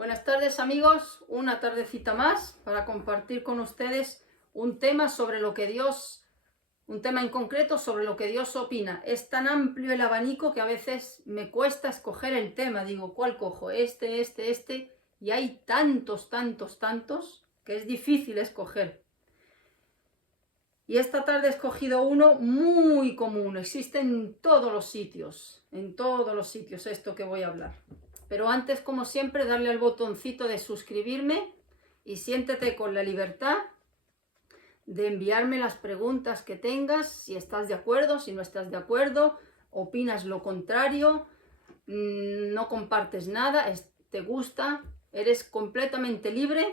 Buenas tardes amigos, una tardecita más para compartir con ustedes un tema un tema en concreto sobre lo que Dios opina. Es tan amplio el abanico que a veces me cuesta escoger el tema, digo, ¿cuál cojo? Este, y hay tantos que es difícil escoger. Y esta tarde he escogido uno muy común, existe en todos los sitios esto que voy a hablar. Pero antes, como siempre, darle al botoncito de suscribirme y siéntete con la libertad de enviarme las preguntas que tengas, si estás de acuerdo, si no estás de acuerdo, opinas lo contrario, no compartes nada, te gusta, eres completamente libre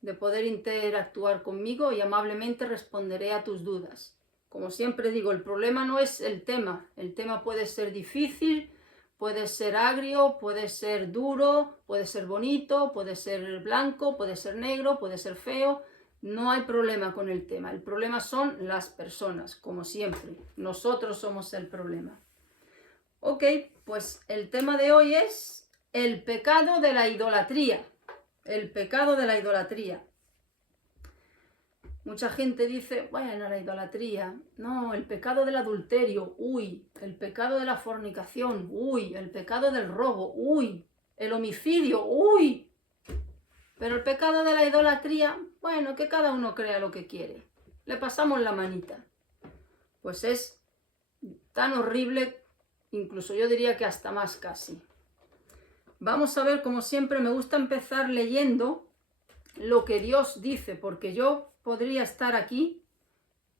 de poder interactuar conmigo y amablemente responderé a tus dudas. Como siempre digo, el problema no es el tema puede ser difícil, puede ser agrio, puede ser duro, puede ser bonito, puede ser blanco, puede ser negro, puede ser feo. No hay problema con el tema. El problema son las personas, como siempre. Nosotros somos el problema. Ok, pues el tema de hoy es el pecado de la idolatría. El pecado de la idolatría. Mucha gente dice, bueno, la idolatría, no, el pecado del adulterio, uy, el pecado de la fornicación, uy, el pecado del robo, uy, el homicidio, uy. Pero el pecado de la idolatría, bueno, que cada uno crea lo que quiere. Le pasamos la manita. Pues es tan horrible, incluso yo diría que hasta más casi. Vamos a ver, como siempre, me gusta empezar leyendo lo que Dios dice, porque yo podría estar aquí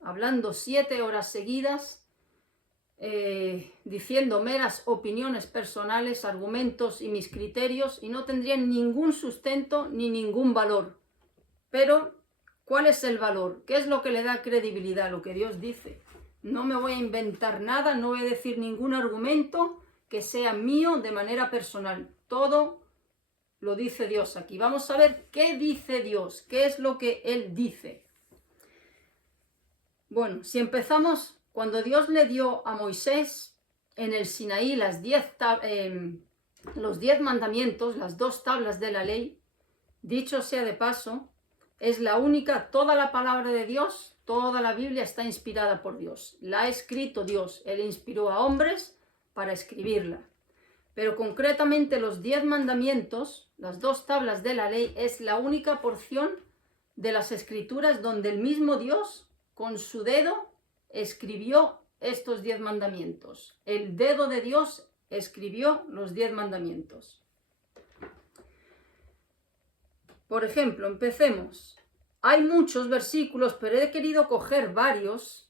hablando 7 horas seguidas, diciendo meras opiniones personales, argumentos y mis criterios, y no tendrían ningún sustento ni ningún valor. Pero, ¿cuál es el valor? ¿Qué es lo que le da credibilidad a lo que Dios dice? No me voy a inventar nada, no voy a decir ningún argumento que sea mío de manera personal. Todo lo dice Dios aquí. Vamos a ver qué dice Dios, qué es lo que Él dice. Bueno, si empezamos, cuando Dios le dio a Moisés en el Sinaí los 10 mandamientos, las 2 tablas de la ley, dicho sea de paso, es la única, toda la palabra de Dios, toda la Biblia está inspirada por Dios. La ha escrito Dios, Él inspiró a hombres para escribirla. Pero concretamente los 10 mandamientos, las 2 tablas de la ley, es la única porción de las escrituras donde el mismo Dios, con su dedo, escribió estos 10 mandamientos. El dedo de Dios escribió los 10 mandamientos. Por ejemplo, empecemos. Hay muchos versículos, pero he querido coger varios,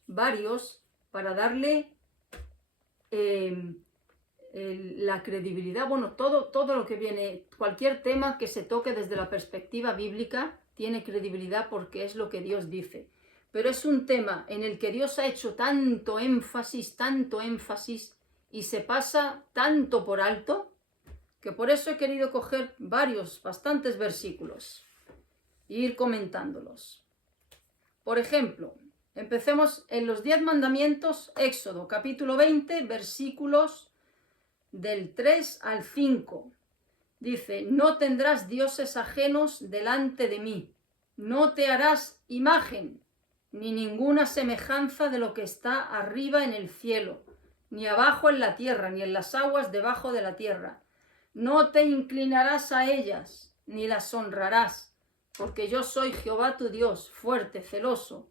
para darle la credibilidad, bueno, todo lo que viene, cualquier tema que se toque desde la perspectiva bíblica tiene credibilidad porque es lo que Dios dice. Pero es un tema en el que Dios ha hecho tanto énfasis y se pasa tanto por alto que por eso he querido coger bastantes versículos e ir comentándolos. Por ejemplo, empecemos en los 10 mandamientos, Éxodo capítulo 20, versículos del 3 al 5. Dice, no tendrás dioses ajenos delante de mí, no te harás imagen, ni ninguna semejanza de lo que está arriba en el cielo, ni abajo en la tierra, ni en las aguas debajo de la tierra. No te inclinarás a ellas, ni las honrarás, porque yo soy Jehová tu Dios, fuerte, celoso,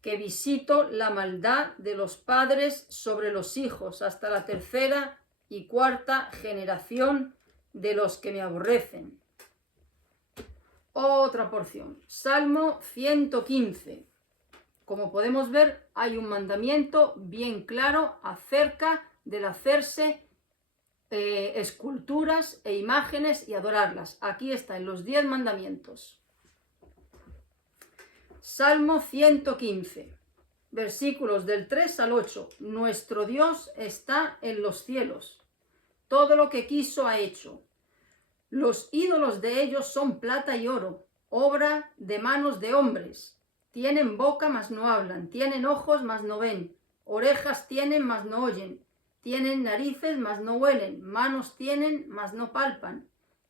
que visito la maldad de los padres sobre los hijos, hasta la 3ª y 4ª generación de los que me aborrecen. Otra porción, Salmo 115. Como podemos ver, hay un mandamiento bien claro acerca del hacerse esculturas e imágenes y adorarlas. Aquí está, en los 10 mandamientos. Salmo 115, versículos del 3 al 8. Nuestro Dios está en los cielos. Todo lo que quiso ha hecho. Los ídolos de ellos son plata y oro, obra de manos de hombres. Tienen boca, mas no hablan. Tienen ojos, mas no ven. Orejas tienen, mas no oyen. Tienen narices, mas no huelen. Manos tienen, mas no palpan.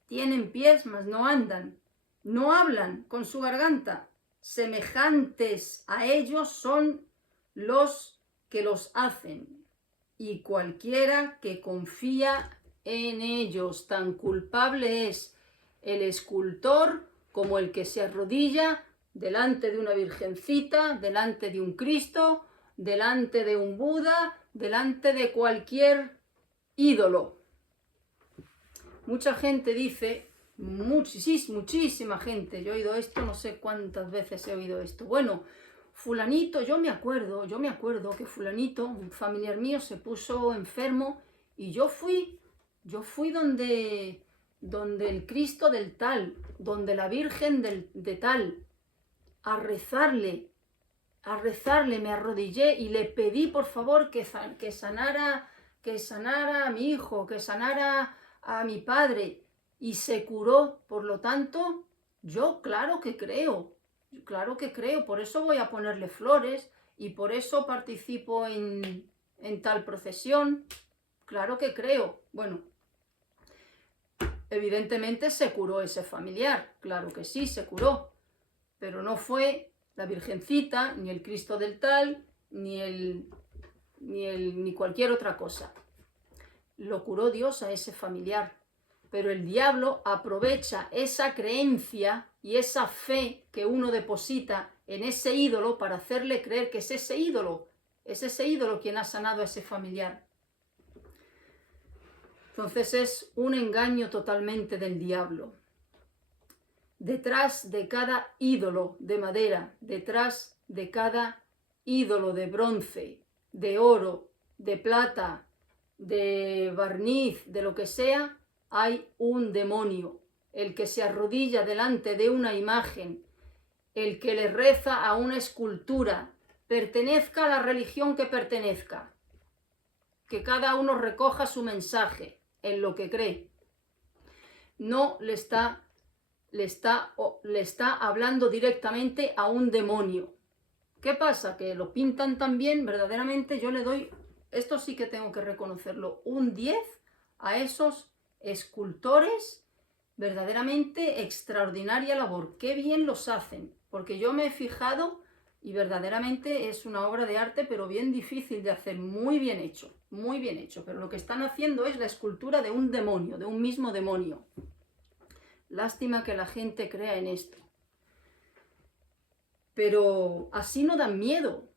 tienen pies, mas no andan, no hablan con su garganta. Semejantes a ellos son los que los hacen, y cualquiera que confía en ellos. Tan culpable es el escultor como el que se arrodilla delante de una virgencita, delante de un Cristo, delante de un Buda, delante de cualquier ídolo. Mucha gente dice, muchísima gente, yo he oído esto, no sé cuántas veces he oído esto. Bueno, fulanito, yo me acuerdo que fulanito, un familiar mío, se puso enfermo y yo fui donde el Cristo del tal, donde la Virgen de tal, a rezarle, me arrodillé y le pedí por favor que sanara a mi hijo, que sanara a mi padre, y se curó. Por lo tanto, yo claro que creo, por eso voy a ponerle flores y por eso participo en tal procesión, claro que creo. Bueno, evidentemente se curó ese familiar, claro que sí, se curó, pero no fue la Virgencita, ni el Cristo del tal, ni cualquier otra cosa. Lo curó Dios a ese familiar, pero el diablo aprovecha esa creencia y esa fe que uno deposita en ese ídolo para hacerle creer que es ese ídolo quien ha sanado a ese familiar. Entonces es un engaño totalmente del diablo. Detrás de cada ídolo de madera, detrás de cada ídolo de bronce, de oro, de plata, de barniz, de lo que sea, hay un demonio. El que se arrodilla delante de una imagen, el que le reza a una escultura, pertenezca a la religión que pertenezca, que cada uno recoja su mensaje en lo que cree. No le está hablando directamente a un demonio. ¿Qué pasa? Que lo pintan tan bien, verdaderamente yo le doy, esto sí que tengo que reconocerlo, un 10 a esos escultores, verdaderamente extraordinaria labor. Qué bien los hacen, porque yo me he fijado y verdaderamente es una obra de arte, pero bien difícil de hacer, muy bien hecho, pero lo que están haciendo es la escultura de un demonio, de un mismo demonio. Lástima que la gente crea en esto. Pero así no dan miedo.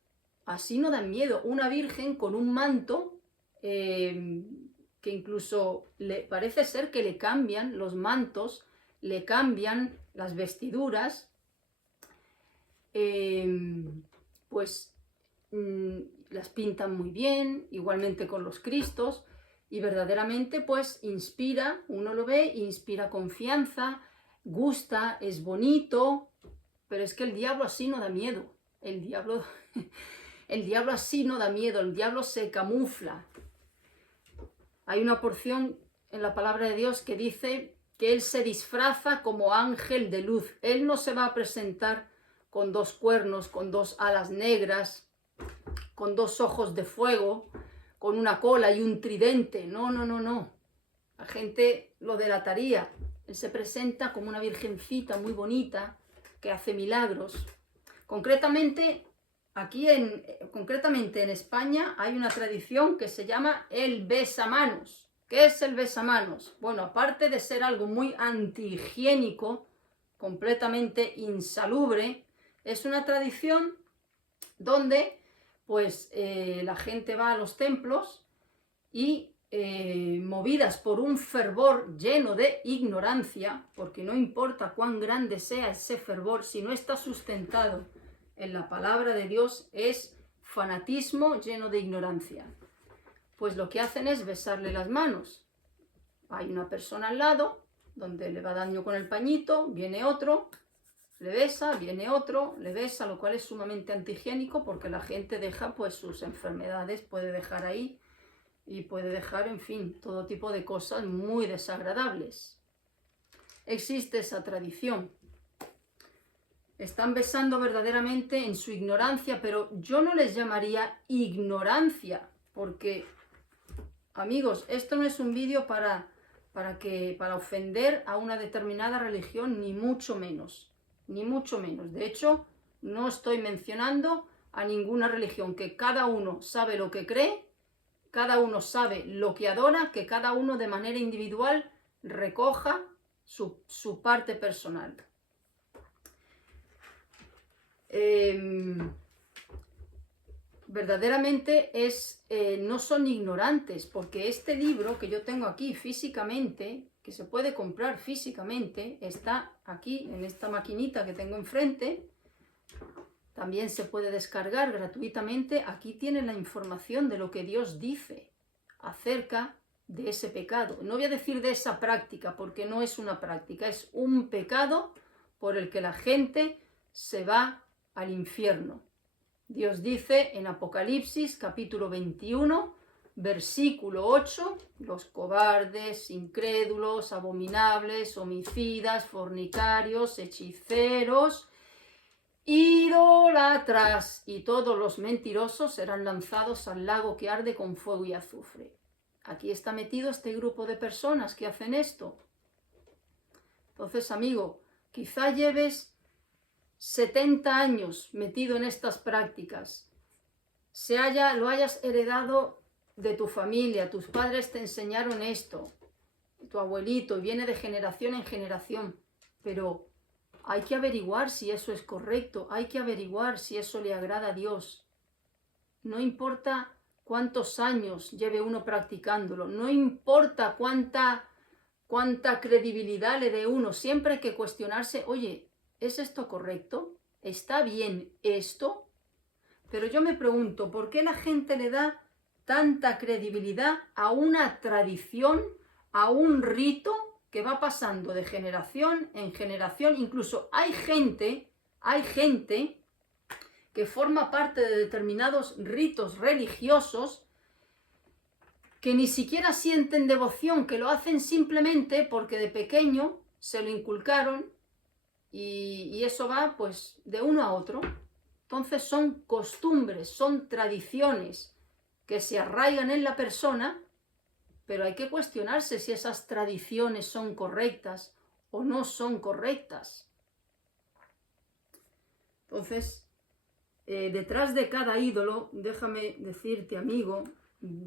Una virgen con un manto que incluso parece ser que le cambian los mantos, le cambian las vestiduras, las pintan muy bien, igualmente con los Cristos. Y verdaderamente pues inspira, uno lo ve, inspira confianza, gusta, es bonito, pero es que el diablo así no da miedo. El diablo así no da miedo, el diablo se camufla. Hay una porción en la palabra de Dios que dice que él se disfraza como ángel de luz. Él no se va a presentar con 2 cuernos, con 2 alas negras, con 2 ojos de fuego, con una cola y un tridente. No. La gente lo delataría. Él se presenta como una virgencita muy bonita que hace milagros. Concretamente en España hay una tradición que se llama el besamanos. ¿Qué es el besamanos? Bueno, aparte de ser algo muy antihigiénico, completamente insalubre, es una tradición donde la gente va a los templos y movidas por un fervor lleno de ignorancia, porque no importa cuán grande sea ese fervor, si no está sustentado en la palabra de Dios, es fanatismo lleno de ignorancia. Pues lo que hacen es besarle las manos. Hay una persona al lado, donde le va dando con el pañito, viene otro, le besa, viene otro, le besa, lo cual es sumamente antihigiénico porque la gente deja pues sus enfermedades, puede dejar ahí y puede dejar, en fin, todo tipo de cosas muy desagradables. Existe esa tradición. Están besando verdaderamente en su ignorancia, pero yo no les llamaría ignorancia, porque, amigos, esto no es un vídeo para para ofender a una determinada religión, ni mucho menos, ni mucho menos. De hecho, no estoy mencionando a ninguna religión, que cada uno sabe lo que cree, cada uno sabe lo que adora, que cada uno de manera individual recoja su parte personal. Verdaderamente no son ignorantes, porque este libro que yo tengo aquí físicamente, que se puede comprar físicamente, está aquí en esta maquinita que tengo enfrente. También se puede descargar gratuitamente. Aquí tiene la información de lo que Dios dice acerca de ese pecado. No voy a decir de esa práctica, porque no es una práctica, es un pecado por el que la gente se va al infierno. Dios dice en Apocalipsis capítulo 21, versículo 8, los cobardes, incrédulos, abominables, homicidas, fornicarios, hechiceros, idólatras y todos los mentirosos serán lanzados al lago que arde con fuego y azufre. Aquí está metido este grupo de personas que hacen esto. Entonces, amigo, quizá lleves 70 años metido en estas prácticas, lo hayas heredado de tu familia, tus padres te enseñaron esto, tu abuelito, y viene de generación en generación, pero hay que averiguar si eso es correcto, hay que averiguar si eso le agrada a Dios. No importa cuántos años lleve uno practicándolo, no importa cuánta credibilidad le dé uno, siempre hay que cuestionarse, oye, ¿es esto correcto? ¿Está bien esto? Pero yo me pregunto, ¿por qué la gente le da tanta credibilidad a una tradición, a un rito que va pasando de generación en generación? Incluso hay gente que forma parte de determinados ritos religiosos que ni siquiera sienten devoción, que lo hacen simplemente porque de pequeño se lo inculcaron y eso va pues de uno a otro. Entonces son costumbres, son tradiciones que se arraigan en la persona, pero hay que cuestionarse si esas tradiciones son correctas o no son correctas. Entonces, detrás de cada ídolo, déjame decirte, amigo,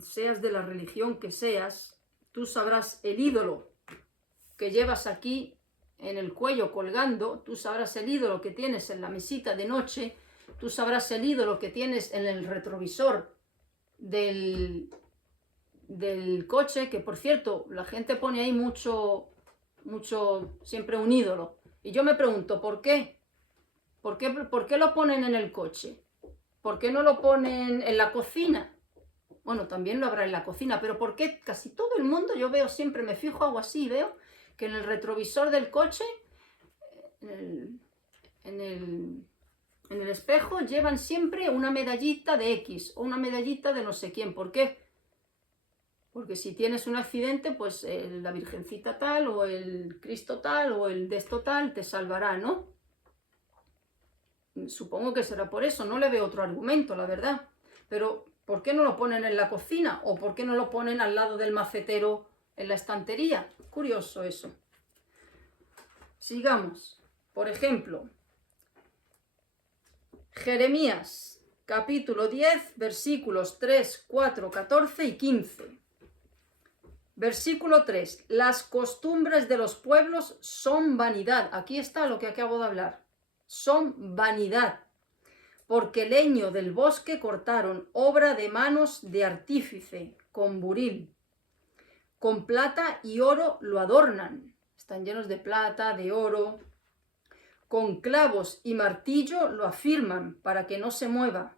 seas de la religión que seas, tú sabrás el ídolo que llevas aquí en el cuello colgando, tú sabrás el ídolo que tienes en la mesita de noche, tú sabrás el ídolo que tienes en el retrovisor del coche, que por cierto, la gente pone ahí mucho, siempre un ídolo. Y yo me pregunto, ¿por qué? ¿Por qué lo ponen en el coche? ¿Por qué no lo ponen en la cocina? Bueno, también lo habrá en la cocina, pero ¿por qué casi todo el mundo, yo veo siempre, me fijo algo así, veo que en el retrovisor del coche, en el espejo, llevan siempre una medallita de X o una medallita de no sé quién? ¿Por qué? Porque si tienes un accidente, pues la Virgencita tal, o el Cristo tal, o el de esto tal, te salvará, ¿no? Supongo que será por eso, no le veo otro argumento, la verdad. Pero, ¿por qué no lo ponen en la cocina? ¿O por qué no lo ponen al lado del macetero en la estantería? Curioso eso. Sigamos. Por ejemplo, Jeremías, capítulo 10, versículos 3, 4, 14 y 15. Versículo 3. Las costumbres de los pueblos son vanidad. Aquí está lo que acabo de hablar. Son vanidad. Porque leño del bosque cortaron, obra de manos de artífice, con buril. Con plata y oro lo adornan. Están llenos de plata, de oro. Con clavos y martillo lo afirman para que no se mueva.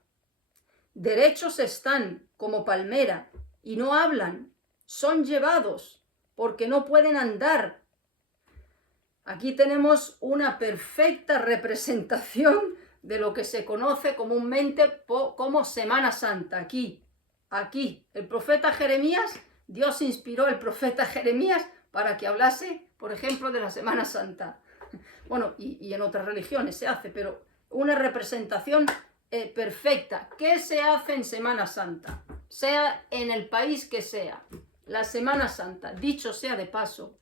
Derechos están como palmera y no hablan. Son llevados porque no pueden andar. Aquí tenemos una perfecta representación de lo que se conoce comúnmente como Semana Santa. Aquí, el profeta Jeremías, Dios inspiró al profeta Jeremías para que hablase, por ejemplo, de la Semana Santa. Bueno, y en otras religiones se hace, pero una representación perfecta. ¿Qué se hace en Semana Santa? Sea en el país que sea. la Semana Santa. Dicho sea de paso,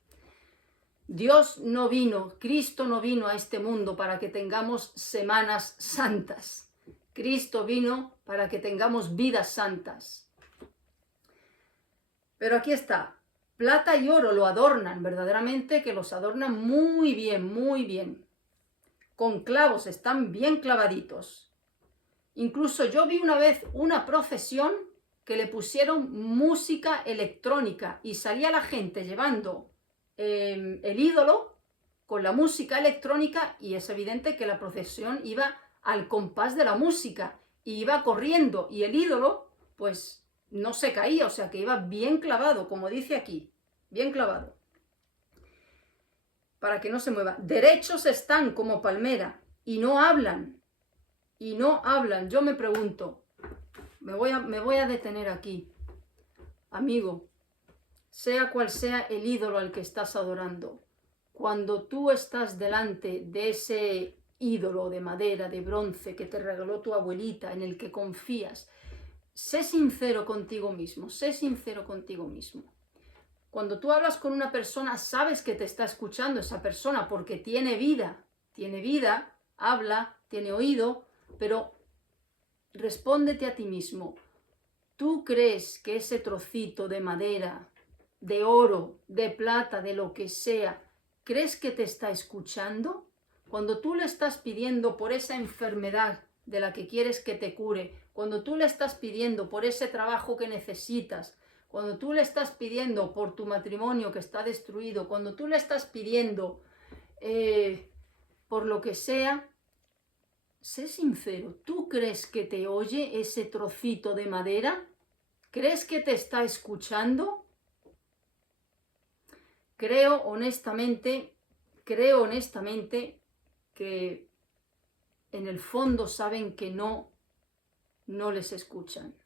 Dios no vino, Cristo no vino a este mundo para que tengamos semanas santas. Cristo vino para que tengamos vidas santas. Pero aquí está, plata y oro lo adornan, verdaderamente que los adornan muy bien, muy bien. Con clavos, están bien clavaditos. Incluso yo vi una vez una procesión que le pusieron música electrónica y salía la gente llevando el ídolo con la música electrónica y es evidente que la procesión iba al compás de la música y iba corriendo y el ídolo pues no se caía, o sea que iba bien clavado, como dice aquí, bien clavado, para que no se mueva. Derechos están como palmera y no hablan, Yo me pregunto, me voy a detener aquí, amigo, sea cual sea el ídolo al que estás adorando, cuando tú estás delante de ese ídolo de madera, de bronce que te regaló tu abuelita, en el que confías, sé sincero contigo mismo, sé sincero contigo mismo. Cuando tú hablas con una persona, sabes que te está escuchando esa persona porque tiene vida, habla, tiene oído, pero respóndete a ti mismo. ¿Tú crees que ese trocito de madera, de oro, de plata, de lo que sea, crees que te está escuchando? Cuando tú le estás pidiendo por esa enfermedad de la que quieres que te cure, cuando tú le estás pidiendo por ese trabajo que necesitas, cuando tú le estás pidiendo por tu matrimonio que está destruido, cuando tú le estás pidiendo por lo que sea, sé sincero, ¿tú crees que te oye ese trocito de madera? ¿Crees que te está escuchando? Creo honestamente que en el fondo saben que no les escuchan.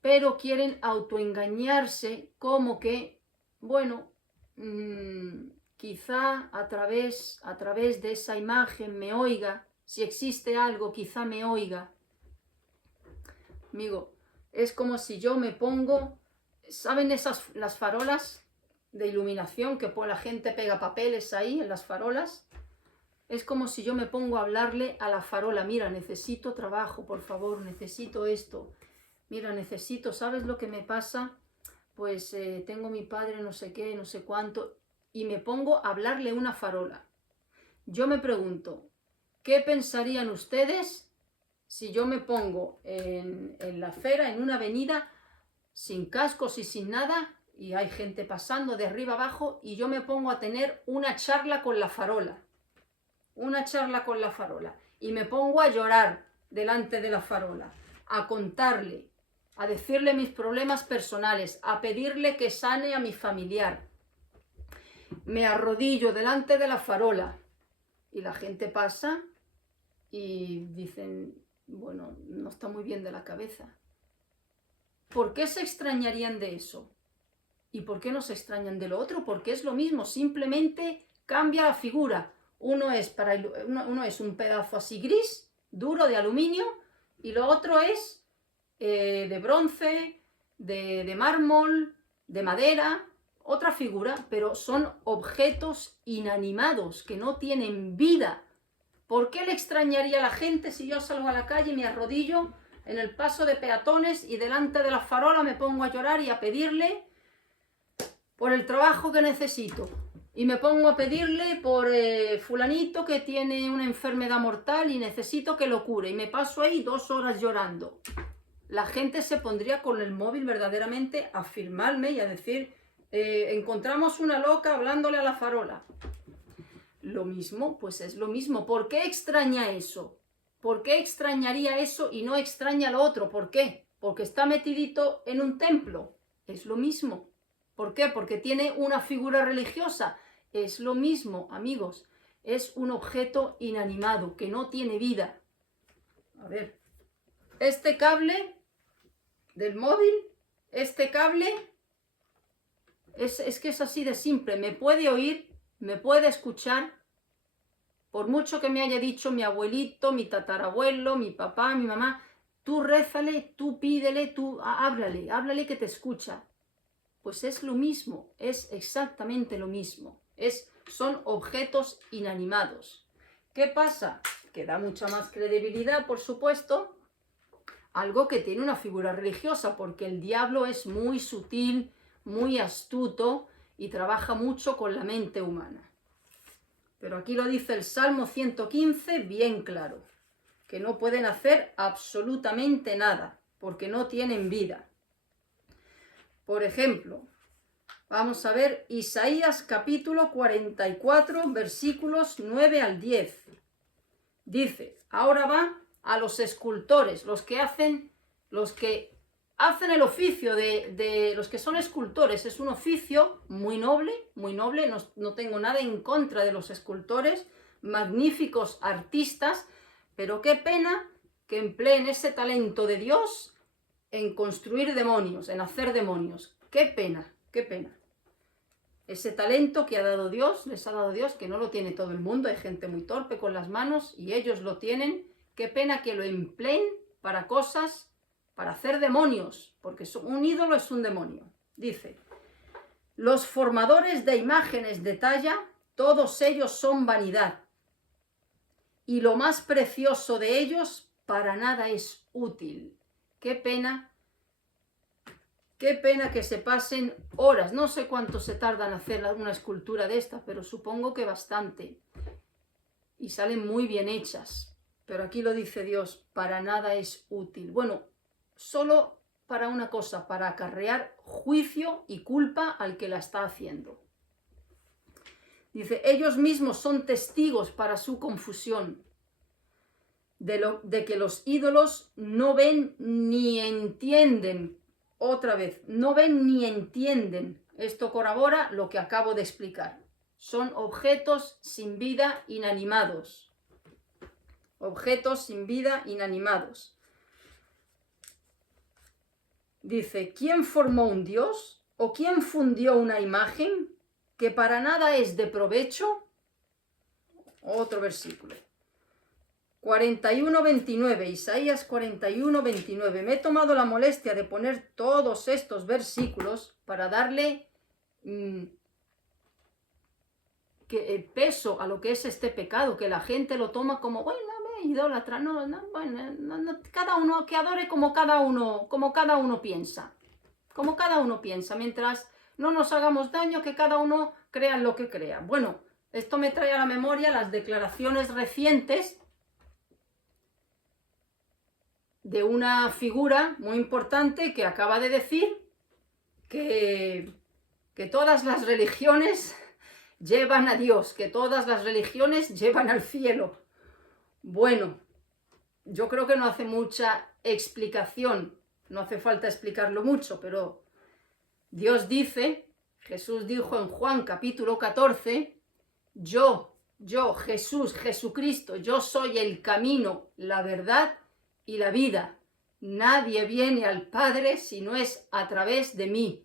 Pero quieren autoengañarse como que, bueno, quizá a través de esa imagen me oiga, si existe algo, quizá me oiga. Amigo, es como si yo me pongo, ¿saben las farolas de iluminación que la gente pega papeles ahí en las farolas? Es como si yo me pongo a hablarle a la farola, mira, necesito trabajo, por favor, necesito esto. Mira, necesito, ¿sabes lo que me pasa? Pues tengo mi padre no sé qué, no sé cuánto, y me pongo a hablarle a una farola. Yo me pregunto, ¿qué pensarían ustedes si yo me pongo en la acera, en una avenida, sin cascos y sin nada, y hay gente pasando de arriba abajo, y yo me pongo a tener una charla con la farola? Y me pongo a llorar delante de la farola, a contarle, a decirle mis problemas personales, a pedirle que sane a mi familiar. Me arrodillo delante de la farola y la gente pasa y dicen, bueno, no está muy bien de la cabeza. ¿Por qué se extrañarían de eso? ¿Y por qué no se extrañan de lo otro? Porque es lo mismo, simplemente cambia la figura. Uno es un pedazo así gris, duro, de aluminio, y lo otro es de bronce, de mármol, de madera, otra figura, pero son objetos inanimados que no tienen vida. ¿Por qué le extrañaría a la gente si yo salgo a la calle y me arrodillo en el paso de peatones y delante de la farola me pongo a llorar y a pedirle por el trabajo que necesito? Y me pongo a pedirle por fulanito que tiene una enfermedad mortal y necesito que lo cure. Y me paso ahí 2 horas llorando. La gente se pondría con el móvil verdaderamente a filmarme y a decir, encontramos una loca hablándole a la farola. Lo mismo, pues es lo mismo. ¿Por qué extraña eso? ¿Por qué extrañaría eso y no extraña lo otro? ¿Por qué? Porque está metidito en un templo. Es lo mismo. ¿Por qué? Porque tiene una figura religiosa. Es lo mismo, amigos. Es un objeto inanimado que no tiene vida. A ver, este cable del móvil, este cable, es que es así de simple. Me puede oír, me puede escuchar, por mucho que me haya dicho mi abuelito, mi tatarabuelo, mi papá, mi mamá. Tú rézale, tú pídele, tú háblale que te escucha. Pues es lo mismo, es exactamente lo mismo. Son objetos inanimados. ¿Qué pasa? Que da mucha más credibilidad, por supuesto, algo que tiene una figura religiosa, porque el diablo es muy sutil, muy astuto y trabaja mucho con la mente humana. Pero aquí lo dice el Salmo 115 bien claro, que no pueden hacer absolutamente nada, porque no tienen vida. Por ejemplo, vamos a ver Isaías capítulo 44, versículos 9 al 10. Dice, ahora va a los escultores, los que hacen el oficio de los que son escultores. Es un oficio muy noble, no tengo nada en contra de los escultores, magníficos artistas, pero qué pena que empleen ese talento de Dios en construir demonios, en hacer demonios. Qué pena, qué pena. Ese talento que les ha dado Dios, que no lo tiene todo el mundo, hay gente muy torpe con las manos y ellos lo tienen. Qué pena que lo empleen para cosas, para hacer demonios, porque un ídolo es un demonio. Dice, los formadores de imágenes de talla, todos ellos son vanidad, y lo más precioso de ellos para nada es útil. Qué pena que se pasen horas, no sé cuánto se tardan en hacer una escultura de esta, pero supongo que bastante. Y salen muy bien hechas. Pero aquí lo dice Dios, para nada es útil. Bueno, solo para una cosa, para acarrear juicio y culpa al que la está haciendo. Dice, ellos mismos son testigos para su confusión, de que los ídolos no ven ni entienden. Otra vez, no ven ni entienden. Esto corrobora lo que acabo de explicar. Son objetos sin vida inanimados. Objetos sin vida inanimados. Dice, ¿quién formó un dios? ¿O quién fundió una imagen que para nada es de provecho? Otro versículo. 41-29, Isaías 41-29. Me he tomado la molestia de poner todos estos versículos para darle peso a lo que es este pecado, que la gente lo toma como, bueno, idólatra, cada uno que adore como cada uno piensa. Como cada uno piensa, mientras no nos hagamos daño, que cada uno crea lo que crea. Bueno, esto me trae a la memoria las declaraciones recientes de una figura muy importante que acaba de decir que todas las religiones llevan a Dios, que todas las religiones llevan al cielo. Bueno, yo creo que no hace mucha explicación, no hace falta explicarlo mucho, pero Dios dice, Jesús dijo en Juan capítulo 14, yo, Jesús, Jesucristo, yo soy el camino, la verdad y la vida. Nadie viene al Padre si no es a través de mí.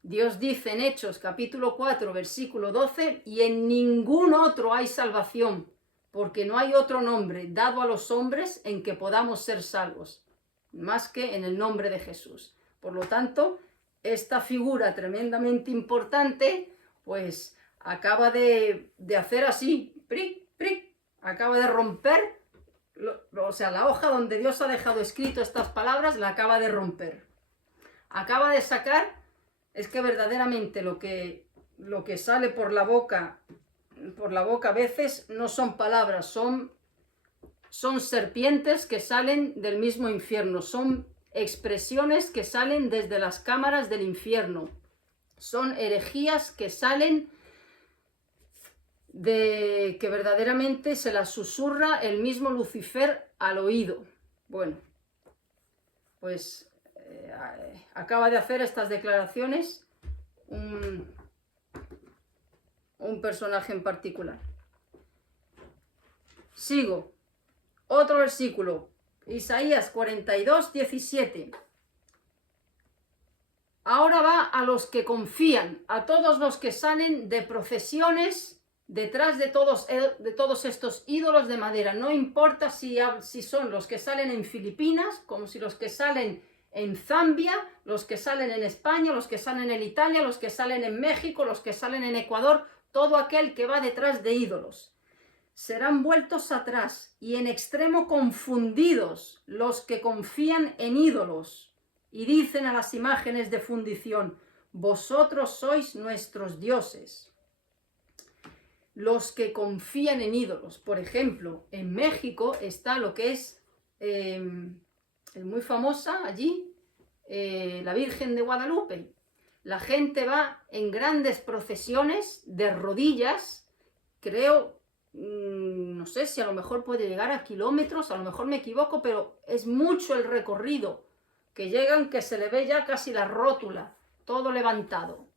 Dios dice en Hechos capítulo 4 versículo 12, y en ningún otro hay salvación, porque no hay otro nombre dado a los hombres en que podamos ser salvos, más que en el nombre de Jesús. Por lo tanto, esta figura tremendamente importante, pues acaba de hacer así, pric, pric, acaba de romper, o sea, la hoja donde Dios ha dejado escrito estas palabras, la acaba de romper. Acaba de sacar, es que verdaderamente lo que sale por la boca a veces no son palabras, son serpientes que salen del mismo infierno, son expresiones que salen desde las cámaras del infierno, son herejías que salen de que verdaderamente se las susurra el mismo Lucifer al oído. Bueno, pues acaba de hacer estas declaraciones un personaje en particular. Sigo. Otro versículo. Isaías 42-17. Ahora va a los que confían, a todos los que salen de procesiones detrás de todos estos ídolos de madera. No importa si son los que salen en Filipinas, como si los que salen en Zambia, los que salen en España, los que salen en Italia, los que salen en México, los que salen en Ecuador, todo aquel que va detrás de ídolos. Serán vueltos atrás y en extremo confundidos los que confían en ídolos y dicen a las imágenes de fundición: vosotros sois nuestros dioses. Los que confían en ídolos. Por ejemplo, en México está lo que es muy famosa allí, la Virgen de Guadalupe. La gente va en grandes procesiones de rodillas, creo, no sé si a lo mejor puede llegar a kilómetros, a lo mejor me equivoco, pero es mucho el recorrido, que llegan que se le ve ya casi la rótula, todo levantado,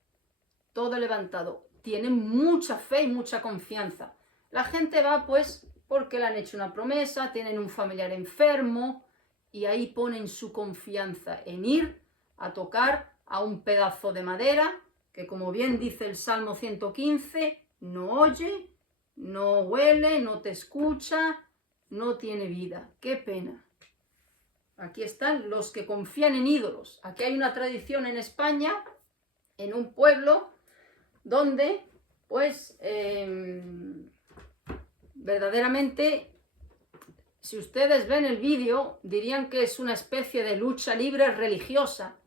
todo levantado. Tienen mucha fe y mucha confianza. La gente va pues porque le han hecho una promesa, tienen un familiar enfermo y ahí ponen su confianza en ir a tocar a un pedazo de madera que, como bien dice el Salmo 115, no oye, no huele, no te escucha, no tiene vida. ¡Qué pena! Aquí están los que confían en ídolos. Aquí hay una tradición en España, en un pueblo, donde pues verdaderamente, si ustedes ven el vídeo, dirían que es una especie de lucha libre religiosa,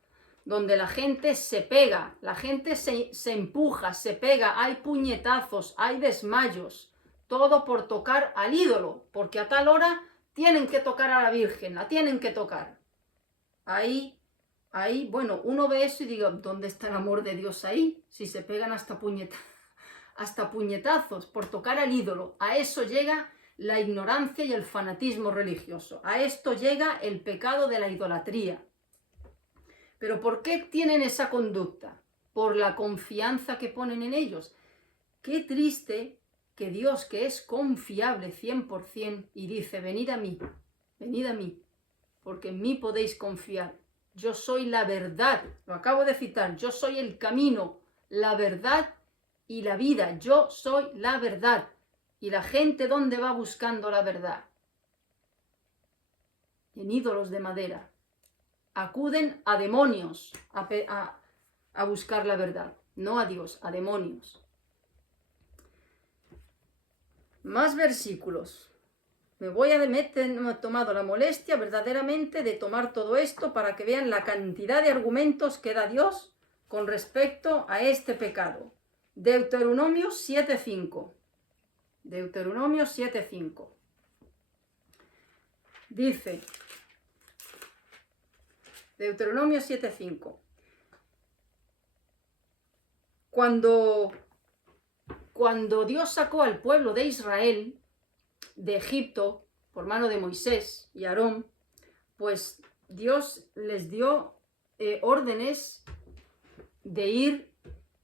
donde la gente se pega, la gente se empuja, se pega, hay puñetazos, hay desmayos, todo por tocar al ídolo, porque a tal hora tienen que tocar a la Virgen, la tienen que tocar. Ahí, bueno, uno ve eso y digo, ¿dónde está el amor de Dios ahí? Si se pegan hasta puñetazos por tocar al ídolo. A eso llega la ignorancia y el fanatismo religioso. A esto llega el pecado de la idolatría. ¿Pero por qué tienen esa conducta? Por la confianza que ponen en ellos. Qué triste que Dios, que es confiable 100%, y dice: venid a mí, porque en mí podéis confiar. Yo soy la verdad, lo acabo de citar, yo soy el camino, la verdad y la vida. Yo soy la verdad. ¿Y la gente dónde va buscando la verdad? En ídolos de madera. Acuden a demonios a buscar la verdad, no a Dios, a demonios. Más versículos. Me he tomado la molestia verdaderamente de tomar todo esto para que vean la cantidad de argumentos que da Dios con respecto a este pecado. Deuteronomio 7:5. Deuteronomio 7:5. Dice, Deuteronomio 7:5. Cuando Dios sacó al pueblo de Israel de Egipto por mano de Moisés y Aarón, pues Dios les dio órdenes de ir,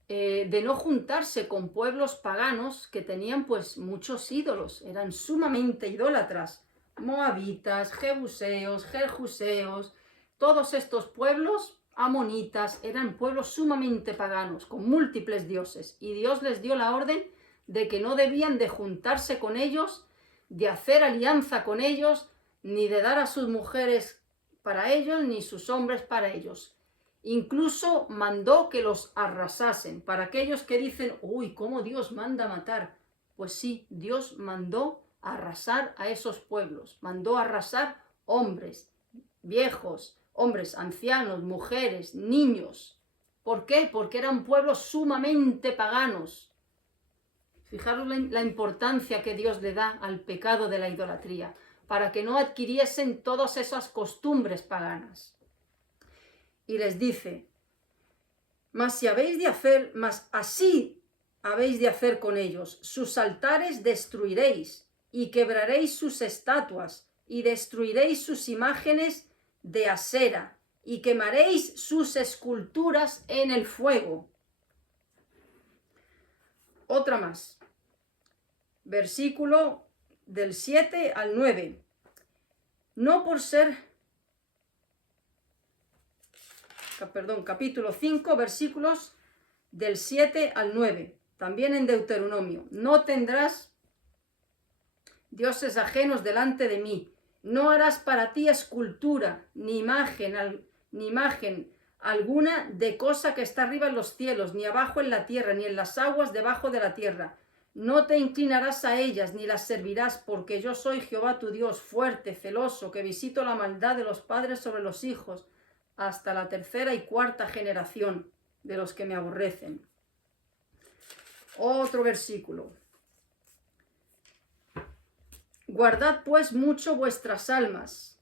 de no juntarse con pueblos paganos que tenían pues muchos ídolos, eran sumamente idólatras, moabitas, jebuseos, gerjuseos, todos estos pueblos amonitas, eran pueblos sumamente paganos, con múltiples dioses, y Dios les dio la orden de que no debían de juntarse con ellos, de hacer alianza con ellos, ni de dar a sus mujeres para ellos, ni sus hombres para ellos. Incluso mandó que los arrasasen. Para aquellos que dicen, uy, ¿cómo Dios manda matar? Pues sí, Dios mandó arrasar a esos pueblos, mandó arrasar hombres, viejos, hombres, ancianos, mujeres, niños. ¿Por qué? Porque eran pueblos sumamente paganos. Fijaros la importancia que Dios le da al pecado de la idolatría, para que no adquiriesen todas esas costumbres paganas. Y les dice, mas así habéis de hacer con ellos, sus altares destruiréis, y quebraréis sus estatuas, y destruiréis sus imágenes de Asera, y quemaréis sus esculturas en el fuego. Otra más. Versículo del 7 al 9. Capítulo 5, versículos del 7 al 9. También en Deuteronomio. No tendrás dioses ajenos delante de mí. No harás para ti escultura, ni imagen, ni imagen alguna de cosa que está arriba en los cielos, ni abajo en la tierra, ni en las aguas debajo de la tierra. No te inclinarás a ellas, ni las servirás, porque yo soy Jehová tu Dios, fuerte, celoso, que visito la maldad de los padres sobre los hijos, hasta la tercera y cuarta generación de los que me aborrecen. Otro versículo. Guardad pues mucho vuestras almas,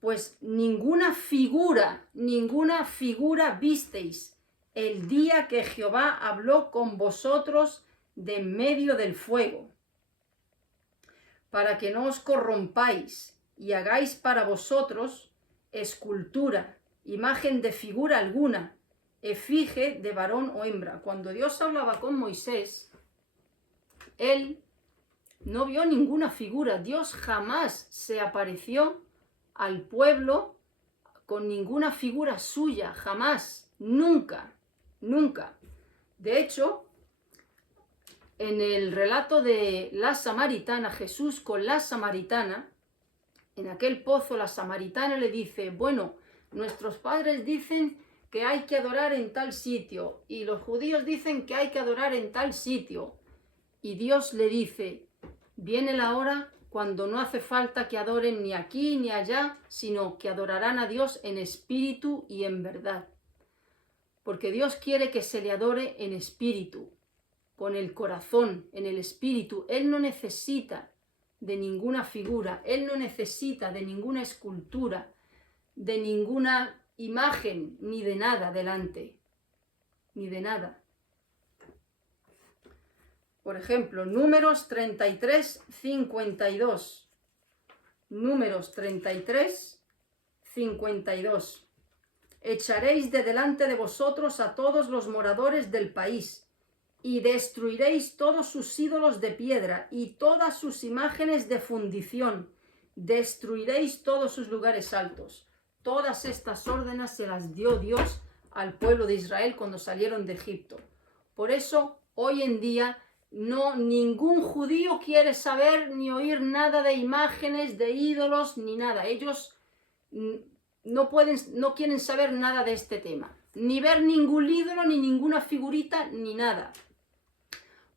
pues ninguna figura visteis el día que Jehová habló con vosotros de en medio del fuego, para que no os corrompáis y hagáis para vosotros escultura, imagen de figura alguna, efigie de varón o hembra. Cuando Dios hablaba con Moisés, él no vio ninguna figura. Dios jamás se apareció al pueblo con ninguna figura suya, jamás, nunca, nunca. De hecho, en el relato de la samaritana, Jesús con la samaritana, en aquel pozo la samaritana le dice, bueno, nuestros padres dicen que hay que adorar en tal sitio y los judíos dicen que hay que adorar en tal sitio. Y Dios le dice, viene la hora cuando no hace falta que adoren ni aquí ni allá, sino que adorarán a Dios en espíritu y en verdad. Porque Dios quiere que se le adore en espíritu, con el corazón, en el espíritu. Él no necesita de ninguna figura, Él no necesita de ninguna escultura, de ninguna imagen, ni de nada delante, ni de nada. Por ejemplo, Números 33, 52. Números 33, 52. Echaréis de delante de vosotros a todos los moradores del país, y destruiréis todos sus ídolos de piedra y todas sus imágenes de fundición. Destruiréis todos sus lugares altos. Todas estas órdenes se las dio Dios al pueblo de Israel cuando salieron de Egipto. Por eso, hoy en día, ningún judío quiere saber ni oír nada de imágenes, de ídolos, ni nada. Ellos no quieren saber nada de este tema. Ni ver ningún ídolo, ni ninguna figurita, ni nada.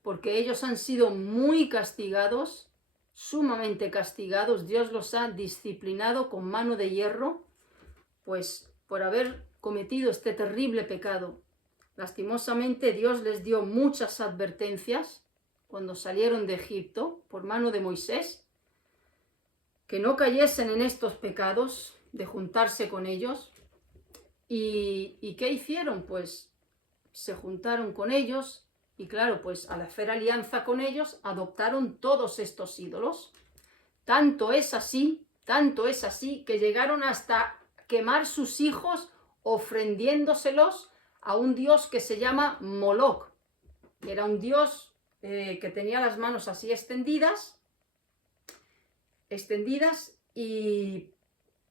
Porque ellos han sido muy castigados, sumamente castigados. Dios los ha disciplinado con mano de hierro, pues por haber cometido este terrible pecado. Lastimosamente Dios les dio muchas advertencias cuando salieron de Egipto por mano de Moisés, que no cayesen en estos pecados de juntarse con ellos. ¿Y qué hicieron? Pues se juntaron con ellos y claro, pues al hacer alianza con ellos adoptaron todos estos ídolos. Tanto es así que llegaron hasta quemar sus hijos ofrendiéndoselos a un dios que se llama Moloc. Era un dios que tenía las manos así extendidas y,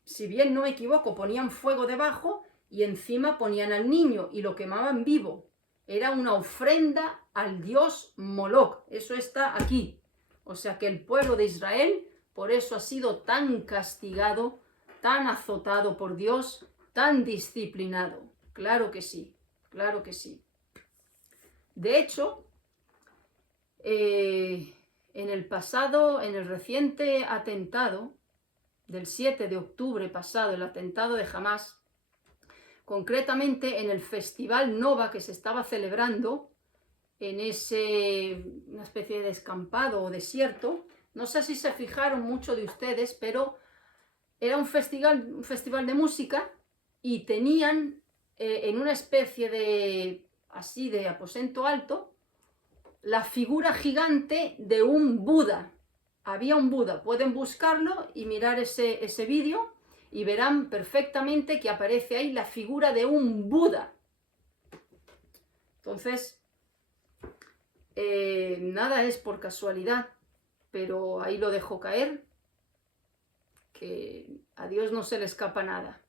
si bien no me equivoco, ponían fuego debajo y encima ponían al niño y lo quemaban vivo. Era una ofrenda al dios Moloc. Eso está aquí. O sea que el pueblo de Israel por eso ha sido tan castigado, tan azotado por Dios, tan disciplinado. Claro que sí, claro que sí. De hecho, en el reciente atentado del 7 de octubre pasado, el atentado de Hamás, concretamente en el Festival Nova que se estaba celebrando en una especie de descampado o desierto, no sé si se fijaron mucho de ustedes, pero era un festival de música y tenían en una especie de aposento alto la figura gigante de un Buda. Había un Buda, pueden buscarlo y mirar ese vídeo y verán perfectamente que aparece ahí la figura de un Buda. Entonces, nada es por casualidad, pero ahí lo dejo caer, que a Dios no se le escapa nada.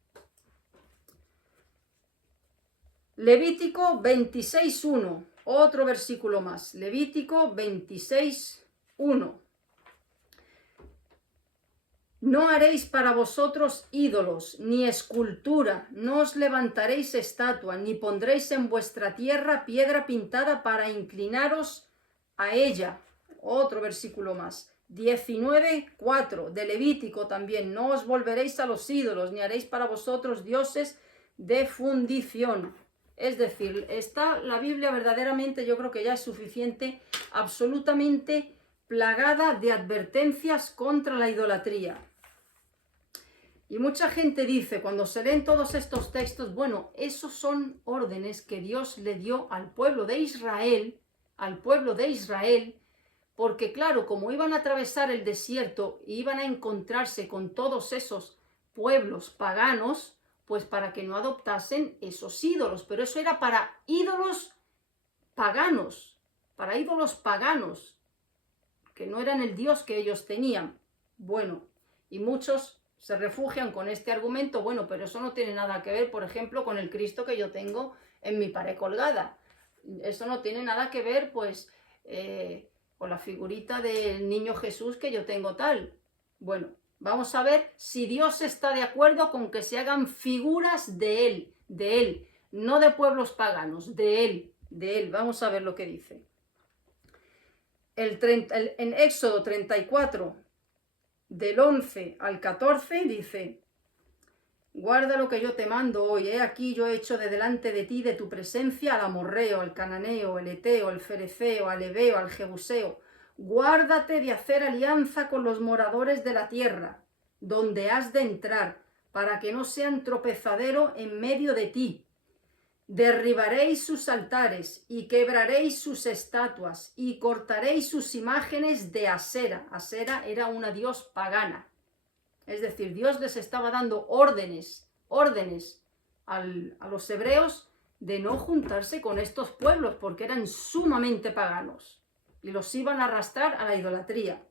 Levítico 26:1, otro versículo más. Levítico 26:1. No haréis para vosotros ídolos, ni escultura, no os levantaréis estatua, ni pondréis en vuestra tierra piedra pintada para inclinaros a ella. Otro versículo más. 19:4 de Levítico también. No os volveréis a los ídolos, ni haréis para vosotros dioses de fundición. Es decir, está la Biblia verdaderamente, yo creo que ya es suficiente, absolutamente plagada de advertencias contra la idolatría. Y mucha gente dice, cuando se leen todos estos textos, bueno, esos son órdenes que Dios le dio al pueblo de Israel, porque claro, como iban a atravesar el desierto y iban a encontrarse con todos esos pueblos paganos, pues para que no adoptasen esos ídolos, pero eso era para ídolos paganos, que no eran el Dios que ellos tenían. Bueno, y muchos se refugian con este argumento, bueno, pero eso no tiene nada que ver, por ejemplo, con el Cristo que yo tengo en mi pared colgada. Eso no tiene nada que ver, pues, con la figurita del niño Jesús que yo tengo tal. Bueno, vamos a ver si Dios está de acuerdo con que se hagan figuras de Él, no de pueblos paganos, de Él. Vamos a ver lo que dice. En Éxodo 34, del 11 al 14, dice: guarda lo que yo te mando hoy, aquí yo he hecho de delante de ti, de tu presencia, al amorreo, al cananeo, el eteo, el fereceo, al heveo, al jebuseo. Guárdate de hacer alianza con los moradores de la tierra, donde has de entrar, para que no sean tropezadero en medio de ti. Derribaréis sus altares y quebraréis sus estatuas y cortaréis sus imágenes de Asera. Asera era una dios pagana. Es decir, Dios les estaba dando órdenes a los hebreos de no juntarse con estos pueblos porque eran sumamente paganos y los iban a arrastrar a la idolatría.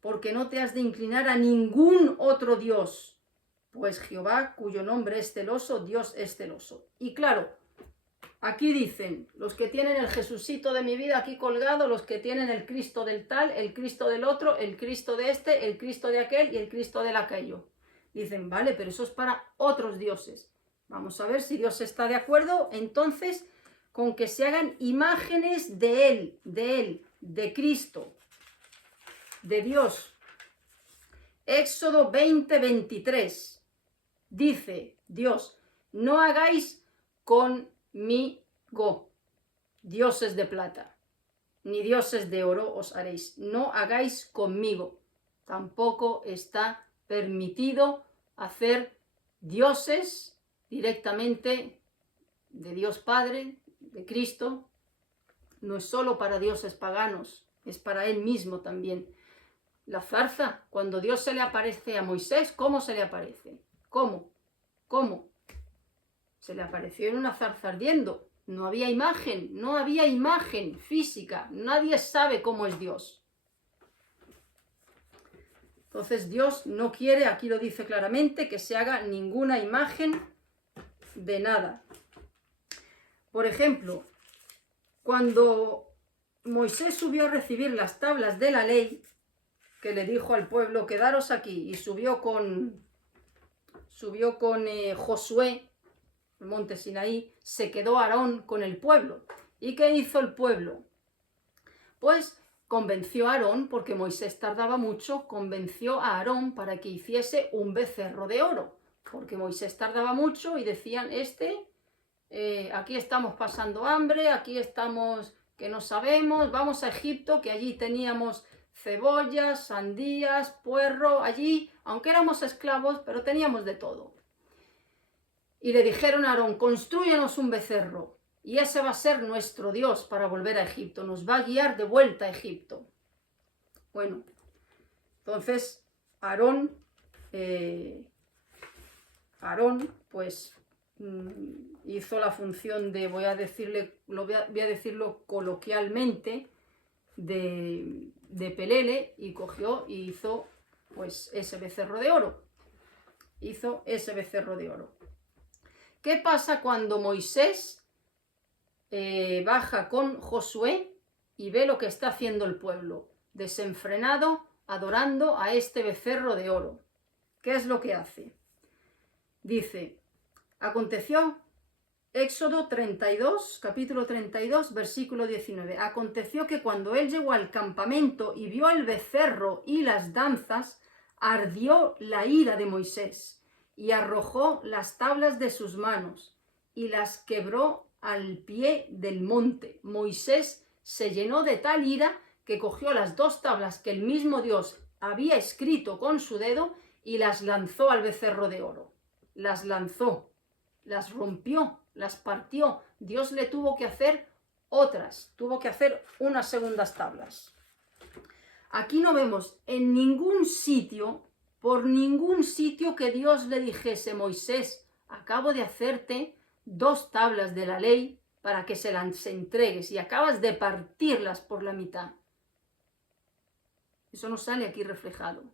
Porque no te has de inclinar a ningún otro Dios, pues Jehová, cuyo nombre es celoso, Dios es celoso. Y claro, aquí dicen, los que tienen el Jesucito de mi vida aquí colgado, los que tienen el Cristo del tal, el Cristo del otro, el Cristo de este, el Cristo de aquel y el Cristo del aquello. Dicen, vale, pero eso es para otros dioses. Vamos a ver si Dios está de acuerdo, entonces, con que se hagan imágenes de Él, de Cristo, de Dios. Éxodo 20:23. Dice Dios, no hagáis conmigo dioses de plata, ni dioses de oro os haréis. No hagáis conmigo. Tampoco está permitido hacer dioses directamente de Dios Padre, de Cristo. No es solo para dioses paganos, es para Él mismo también. La zarza, cuando Dios se le aparece a Moisés, ¿cómo se le aparece? ¿Cómo? Se le apareció en una zarza ardiendo. No había imagen física. Nadie sabe cómo es Dios. Entonces Dios no quiere, aquí lo dice claramente, que se haga ninguna imagen de nada. Por ejemplo, cuando Moisés subió a recibir las tablas de la ley, que le dijo al pueblo, quedaros aquí, y subió con Josué, el monte Sinaí, se quedó Aarón con el pueblo. ¿Y qué hizo el pueblo? Pues convenció a Aarón, porque Moisés tardaba mucho, convenció a Aarón para que hiciese un becerro de oro, porque Moisés tardaba mucho y decían, aquí estamos pasando hambre, aquí estamos que no sabemos, vamos a Egipto, que allí teníamos cebollas, sandías, puerro, allí, aunque éramos esclavos, pero teníamos de todo. Y le dijeron a Aarón, constrúyenos un becerro, y ese va a ser nuestro Dios para volver a Egipto, nos va a guiar de vuelta a Egipto. Bueno, entonces Aarón, pues hizo la función de, voy a decirlo coloquialmente, de pelele, y cogió y hizo pues ese becerro de oro. ¿Qué pasa cuando Moisés baja con Josué y ve lo que está haciendo el pueblo? Desenfrenado, adorando a este becerro de oro. ¿Qué es lo que hace? Dice, aconteció, Éxodo 32, capítulo 32, versículo 19. Aconteció que cuando él llegó al campamento y vio el becerro y las danzas, ardió la ira de Moisés y arrojó las tablas de sus manos y las quebró al pie del monte. Moisés se llenó de tal ira que cogió las 2 tablas que el mismo Dios había escrito con su dedo y las lanzó al becerro de oro. Las lanzó, las rompió, las partió. Dios le tuvo que hacer otras, tuvo que hacer unas segundas tablas. Aquí no vemos en ningún sitio, por ningún sitio, que Dios le dijese: Moisés, acabo de hacerte 2 tablas de la ley para que se las entregues y acabas de partirlas por la mitad. Eso no sale aquí reflejado,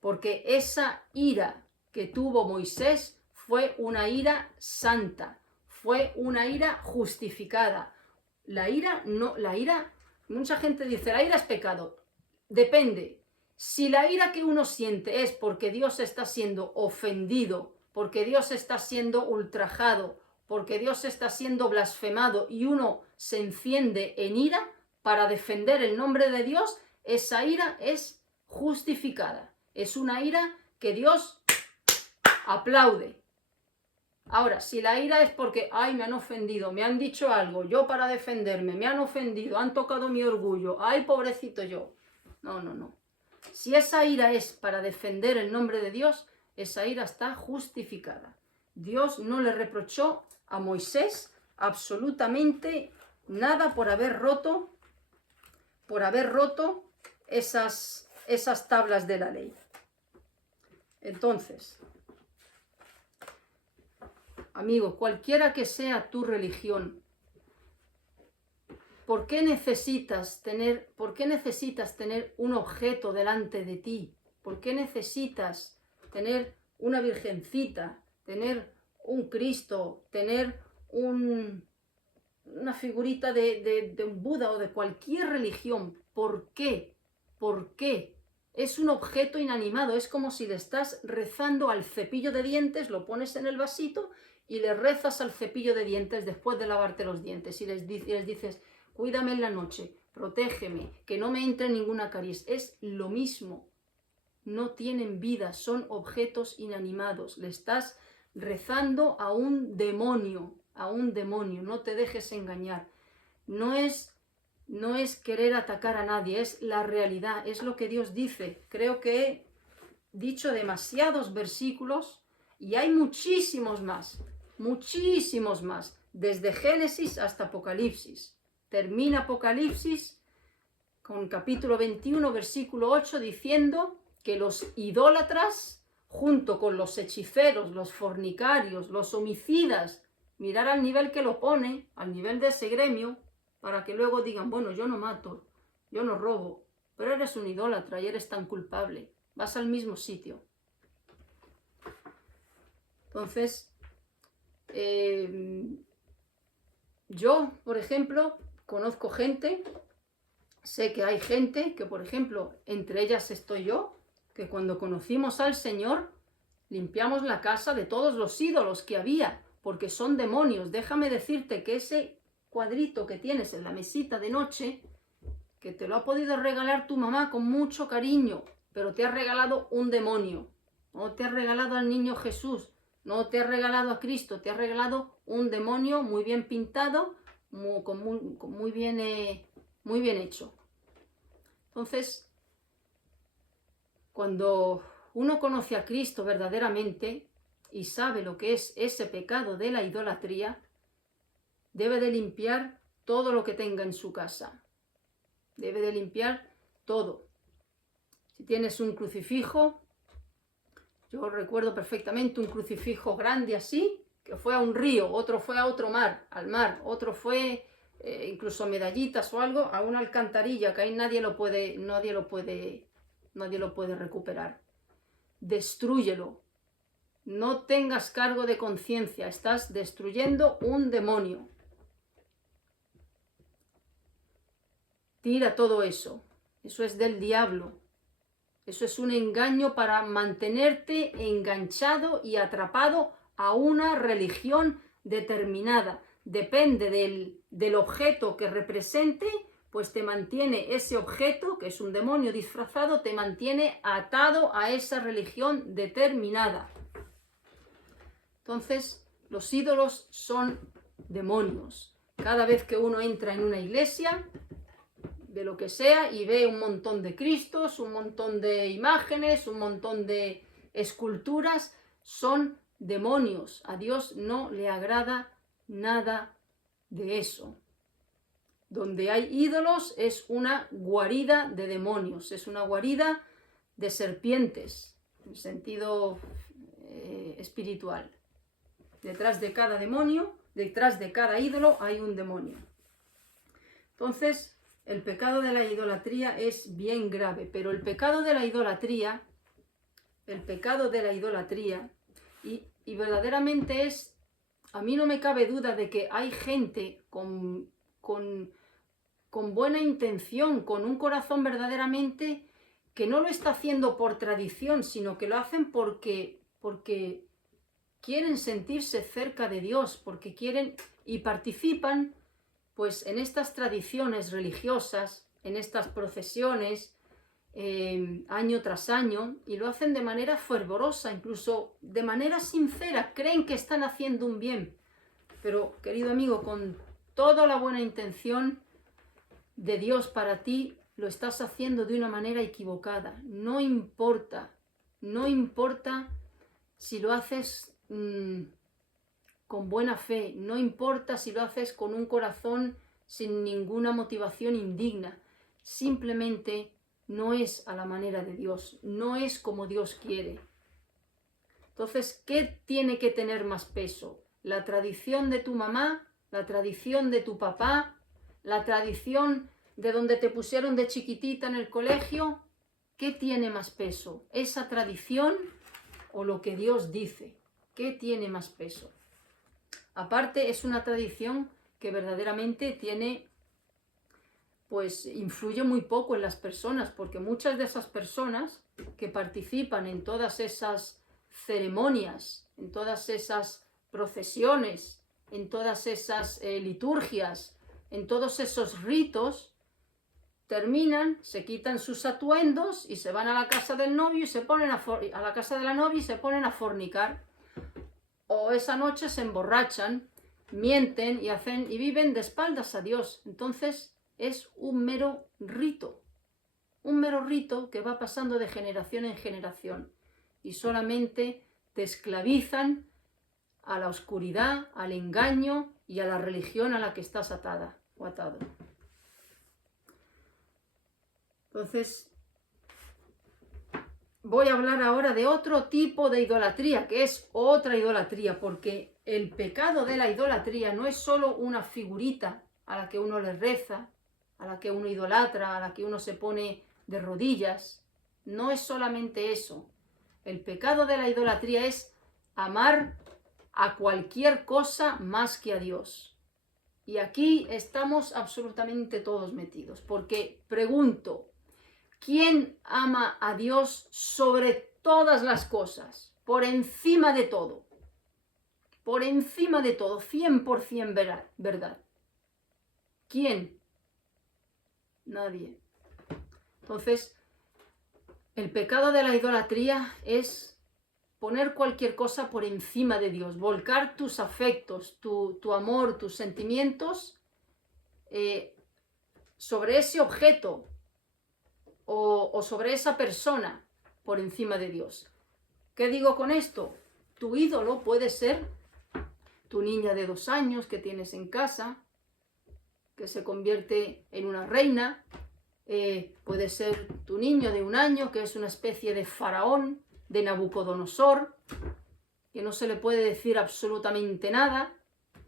porque esa ira que tuvo Moisés fue una ira santa, fue una ira justificada. La ira, mucha gente dice, la ira es pecado. Depende. Si la ira que uno siente es porque Dios está siendo ofendido, porque Dios está siendo ultrajado, porque Dios está siendo blasfemado y uno se enciende en ira para defender el nombre de Dios, esa ira es justificada. Es una ira que Dios aplaude. Ahora, si la ira es porque, ay, me han ofendido, me han dicho algo, yo para defenderme, me han ofendido, han tocado mi orgullo, ay, pobrecito yo. No. Si esa ira es para defender el nombre de Dios, esa ira está justificada. Dios no le reprochó a Moisés absolutamente nada por haber roto esas tablas de la ley. Entonces, amigo, cualquiera que sea tu religión, ¿por qué necesitas tener un objeto delante de ti? ¿Por qué necesitas tener una virgencita, tener un Cristo, tener una figurita de un Buda o de cualquier religión? ¿Por qué? ¿Por qué? Es un objeto inanimado, es como si le estás rezando al cepillo de dientes, lo pones en el vasito y le rezas al cepillo de dientes después de lavarte los dientes y les dices, cuídame en la noche, protégeme, que no me entre ninguna caries. Es lo mismo, no tienen vida, son objetos inanimados. Le estás rezando a un demonio, no te dejes engañar. No es querer atacar a nadie, es la realidad, es lo que Dios dice. Creo que he dicho demasiados versículos y hay muchísimos más, desde Génesis hasta Apocalipsis. Termina Apocalipsis con capítulo 21, versículo 8, diciendo que los idólatras, junto con los hechiceros, los fornicarios, los homicidas, mirar al nivel que lo pone, al nivel de ese gremio, para que luego digan, bueno, yo no mato, yo no robo, pero eres un idólatra y eres tan culpable, vas al mismo sitio. Entonces, yo, por ejemplo, conozco gente, sé que hay gente que, por ejemplo, entre ellas estoy yo, que cuando conocimos al Señor, limpiamos la casa de todos los ídolos que había, porque son demonios. Déjame decirte que ese cuadrito que tienes en la mesita de noche, que te lo ha podido regalar tu mamá con mucho cariño, pero te ha regalado un demonio. No te ha regalado al niño Jesús, no te ha regalado a Cristo, te ha regalado un demonio muy bien pintado, muy bien hecho. Entonces, cuando uno conoce a Cristo verdaderamente y sabe lo que es ese pecado de la idolatría, debe de limpiar todo lo que tenga en su casa. Debe de limpiar todo. Si tienes un crucifijo, yo recuerdo perfectamente un crucifijo grande así, que fue a un río, otro fue a otro mar, al mar, otro fue incluso medallitas o algo, a una alcantarilla, que ahí nadie lo puede recuperar. Destrúyelo. No tengas cargo de conciencia, estás destruyendo un demonio. Tira todo eso. Eso es del diablo. Eso es un engaño para mantenerte enganchado y atrapado a una religión determinada. Depende del objeto que represente, pues te mantiene ese objeto, que es un demonio disfrazado, te mantiene atado a esa religión determinada. Entonces, los ídolos son demonios. Cada vez que uno entra en una iglesia, de lo que sea, y ve un montón de Cristos, un montón de imágenes, un montón de esculturas, son demonios. A Dios no le agrada nada de eso. Donde hay ídolos es una guarida de demonios, es una guarida de serpientes, en sentido espiritual. Detrás de cada demonio, detrás de cada ídolo hay un demonio. Entonces, el pecado de la idolatría es bien grave, pero el pecado de la idolatría, y verdaderamente es, a mí no me cabe duda de que hay gente con buena intención, con un corazón verdaderamente, que no lo está haciendo por tradición, sino que lo hacen porque quieren sentirse cerca de Dios, porque quieren y participan pues en estas tradiciones religiosas, en estas procesiones, año tras año, y lo hacen de manera fervorosa, incluso de manera sincera, creen que están haciendo un bien. Pero, querido amigo, con toda la buena intención de Dios para ti, lo estás haciendo de una manera equivocada. No importa si lo haces con buena fe, no importa si lo haces con un corazón sin ninguna motivación indigna, simplemente no es a la manera de Dios, no es como Dios quiere. Entonces, ¿qué tiene que tener más peso? ¿La tradición de tu mamá? ¿La tradición de tu papá? ¿La tradición de donde te pusieron de chiquitita en el colegio? ¿Qué tiene más peso? ¿Esa tradición o lo que Dios dice? ¿Qué tiene más peso? Aparte, es una tradición que verdaderamente influye muy poco en las personas, porque muchas de esas personas que participan en todas esas ceremonias, en todas esas procesiones, en todas esas liturgias, en todos esos ritos, terminan, se quitan sus atuendos y se van a la casa del novio y se ponen a la casa de la novia y se ponen a fornicar. O esa noche se emborrachan, mienten y viven de espaldas a Dios. Entonces es un mero rito que va pasando de generación en generación y solamente te esclavizan a la oscuridad, al engaño y a la religión a la que estás atada o atado. Entonces, voy a hablar ahora de otro tipo de idolatría, que es otra idolatría, porque el pecado de la idolatría no es solo una figurita a la que uno le reza, a la que uno idolatra, a la que uno se pone de rodillas. No es solamente eso. El pecado de la idolatría es amar a cualquier cosa más que a Dios. Y aquí estamos absolutamente todos metidos, porque pregunto, ¿quién ama a Dios sobre todas las cosas? Por encima de todo. Por encima de todo, 100% verdad. ¿Quién? Nadie. Entonces, el pecado de la idolatría es poner cualquier cosa por encima de Dios, volcar tus afectos, tu amor, tus sentimientos sobre ese objeto o sobre esa persona por encima de Dios. ¿Qué digo con esto? Tu ídolo puede ser tu niña de 2 años que tienes en casa, que se convierte en una reina. Puede ser tu niño de 1 año, que es una especie de faraón, de Nabucodonosor, que no se le puede decir absolutamente nada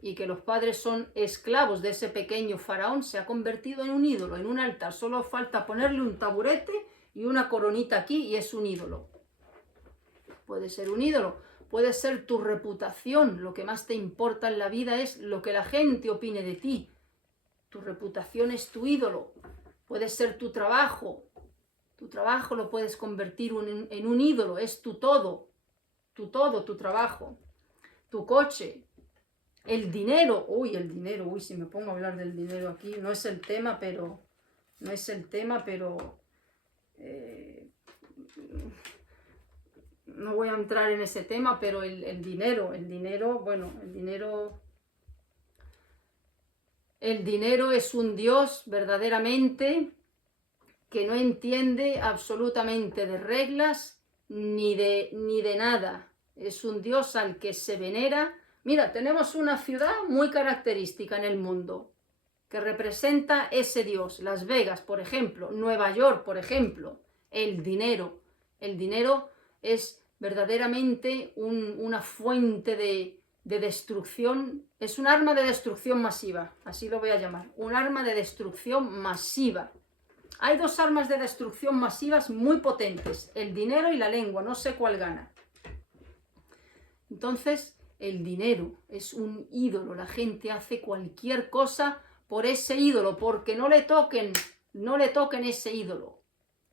y que los padres son esclavos de ese pequeño faraón. Se ha convertido en un ídolo, en un altar. Solo falta ponerle un taburete y una coronita aquí y es un ídolo. Puede ser un ídolo. Puede ser tu reputación. Lo que más te importa en la vida es lo que la gente opine de ti. Tu reputación es tu ídolo. Puede ser tu trabajo, Tu trabajo lo puedes convertir en un ídolo, es tu todo, tu trabajo, tu coche, el dinero, si me pongo a hablar del dinero aquí, no es el tema, pero no voy a entrar en ese tema, pero el dinero, el dinero es un Dios verdaderamente que no entiende absolutamente de reglas ni de nada. Es un Dios al que se venera. Mira, tenemos una ciudad muy característica en el mundo que representa ese Dios. Las Vegas, por ejemplo, Nueva York, por ejemplo, el dinero. El dinero es verdaderamente una fuente de destrucción, es un arma de destrucción masiva, así lo voy a llamar, un arma de destrucción masiva. Hay dos armas de destrucción masivas muy potentes, el dinero y la lengua, no sé cuál gana. Entonces, el dinero es un ídolo, la gente hace cualquier cosa por ese ídolo, porque no le toquen ese ídolo.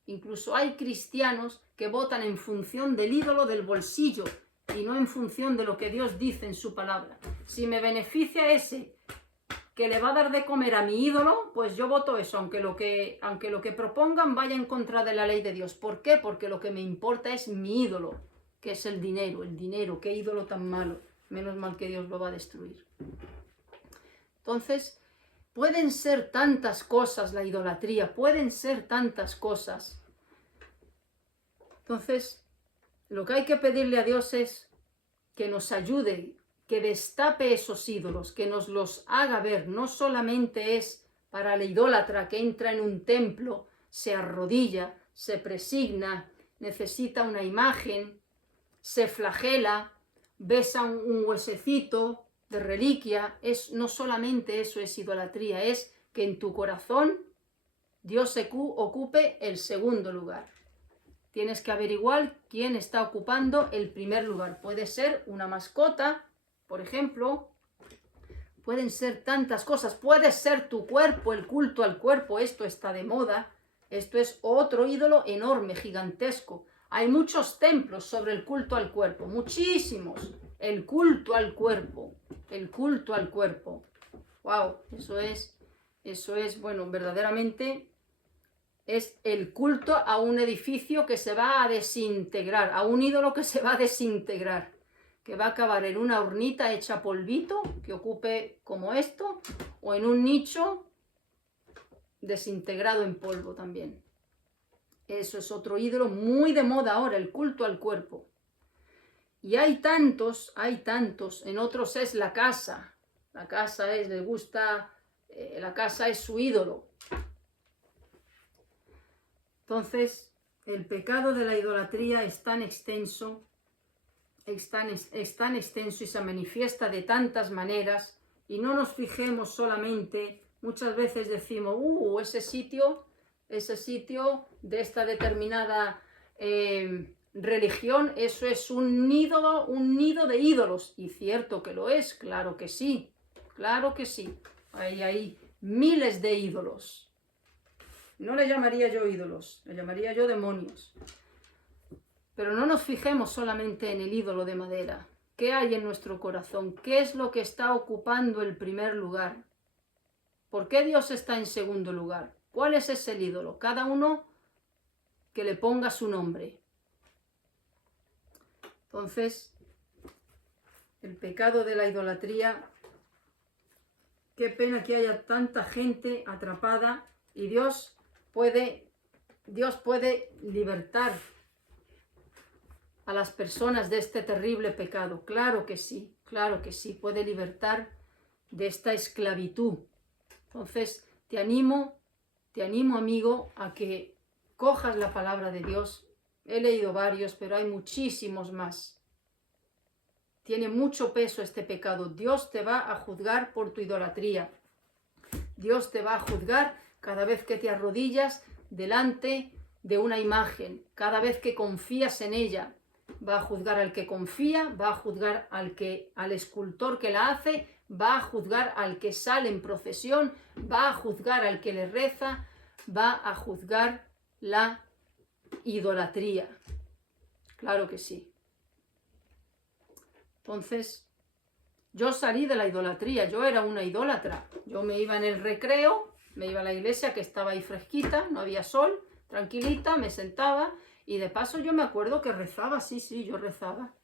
Incluso hay cristianos que votan en función del ídolo del bolsillo y no en función de lo que Dios dice en su palabra. Si me beneficia ese que le va a dar de comer a mi ídolo, pues yo voto eso, aunque lo que propongan vaya en contra de la ley de Dios. ¿Por qué? Porque lo que me importa es mi ídolo, que es el dinero, qué ídolo tan malo, menos mal que Dios lo va a destruir. Entonces, pueden ser tantas cosas la idolatría, pueden ser tantas cosas. Entonces, lo que hay que pedirle a Dios es que nos ayude, que destape esos ídolos, que nos los haga ver. No solamente es para el idólatra que entra en un templo, se arrodilla, se presigna, necesita una imagen, se flagela, besa un huesecito de reliquia. No solamente eso es idolatría, es que en tu corazón Dios ocupe el segundo lugar. Tienes que averiguar quién está ocupando el primer lugar. Puede ser una mascota, por ejemplo. Pueden ser tantas cosas. Puede ser tu cuerpo, el culto al cuerpo. Esto está de moda. Esto es otro ídolo enorme, gigantesco. Hay muchos templos sobre el culto al cuerpo. Muchísimos. El culto al cuerpo. El culto al cuerpo. Wow, eso es, bueno, verdaderamente es el culto a un edificio que se va a desintegrar, a un ídolo que se va a desintegrar, que va a acabar en una urnita hecha polvito, que ocupe como esto, o en un nicho desintegrado en polvo también. Eso es otro ídolo muy de moda ahora, el culto al cuerpo. Y hay tantos, en otros es la casa. La casa es, les gusta, la casa es su ídolo. Entonces, el pecado de la idolatría es tan extenso, y se manifiesta de tantas maneras, y no nos fijemos solamente, muchas veces decimos, ese sitio de esta determinada religión, eso es un nido de ídolos, y cierto que lo es, claro que sí, hay miles de ídolos. No le llamaría yo ídolos, le llamaría yo demonios. Pero no nos fijemos solamente en el ídolo de madera. ¿Qué hay en nuestro corazón? ¿Qué es lo que está ocupando el primer lugar? ¿Por qué Dios está en segundo lugar? ¿Cuál es ese ídolo? Cada uno que le ponga su nombre. Entonces, el pecado de la idolatría, qué pena que haya tanta gente atrapada, y Dios puede libertar a las personas de este terrible pecado. Claro que sí, puede libertar de esta esclavitud. Entonces, te animo, amigo, a que cojas la palabra de Dios. He leído varios, pero hay muchísimos más. Tiene mucho peso este pecado. Dios te va a juzgar por tu idolatría. Dios te va a juzgar cada vez que te arrodillas delante de una imagen, cada vez que confías en ella. Va a juzgar al que confía, va a juzgar al escultor que la hace, va a juzgar al que sale en procesión, va a juzgar al que le reza, va a juzgar la idolatría. Claro que sí. Entonces, yo salí de la idolatría, yo era una idólatra. Yo me iba en el recreo, me iba a la iglesia que estaba ahí fresquita, no había sol, tranquilita, me sentaba y de paso yo me acuerdo que rezaba, sí, yo rezaba.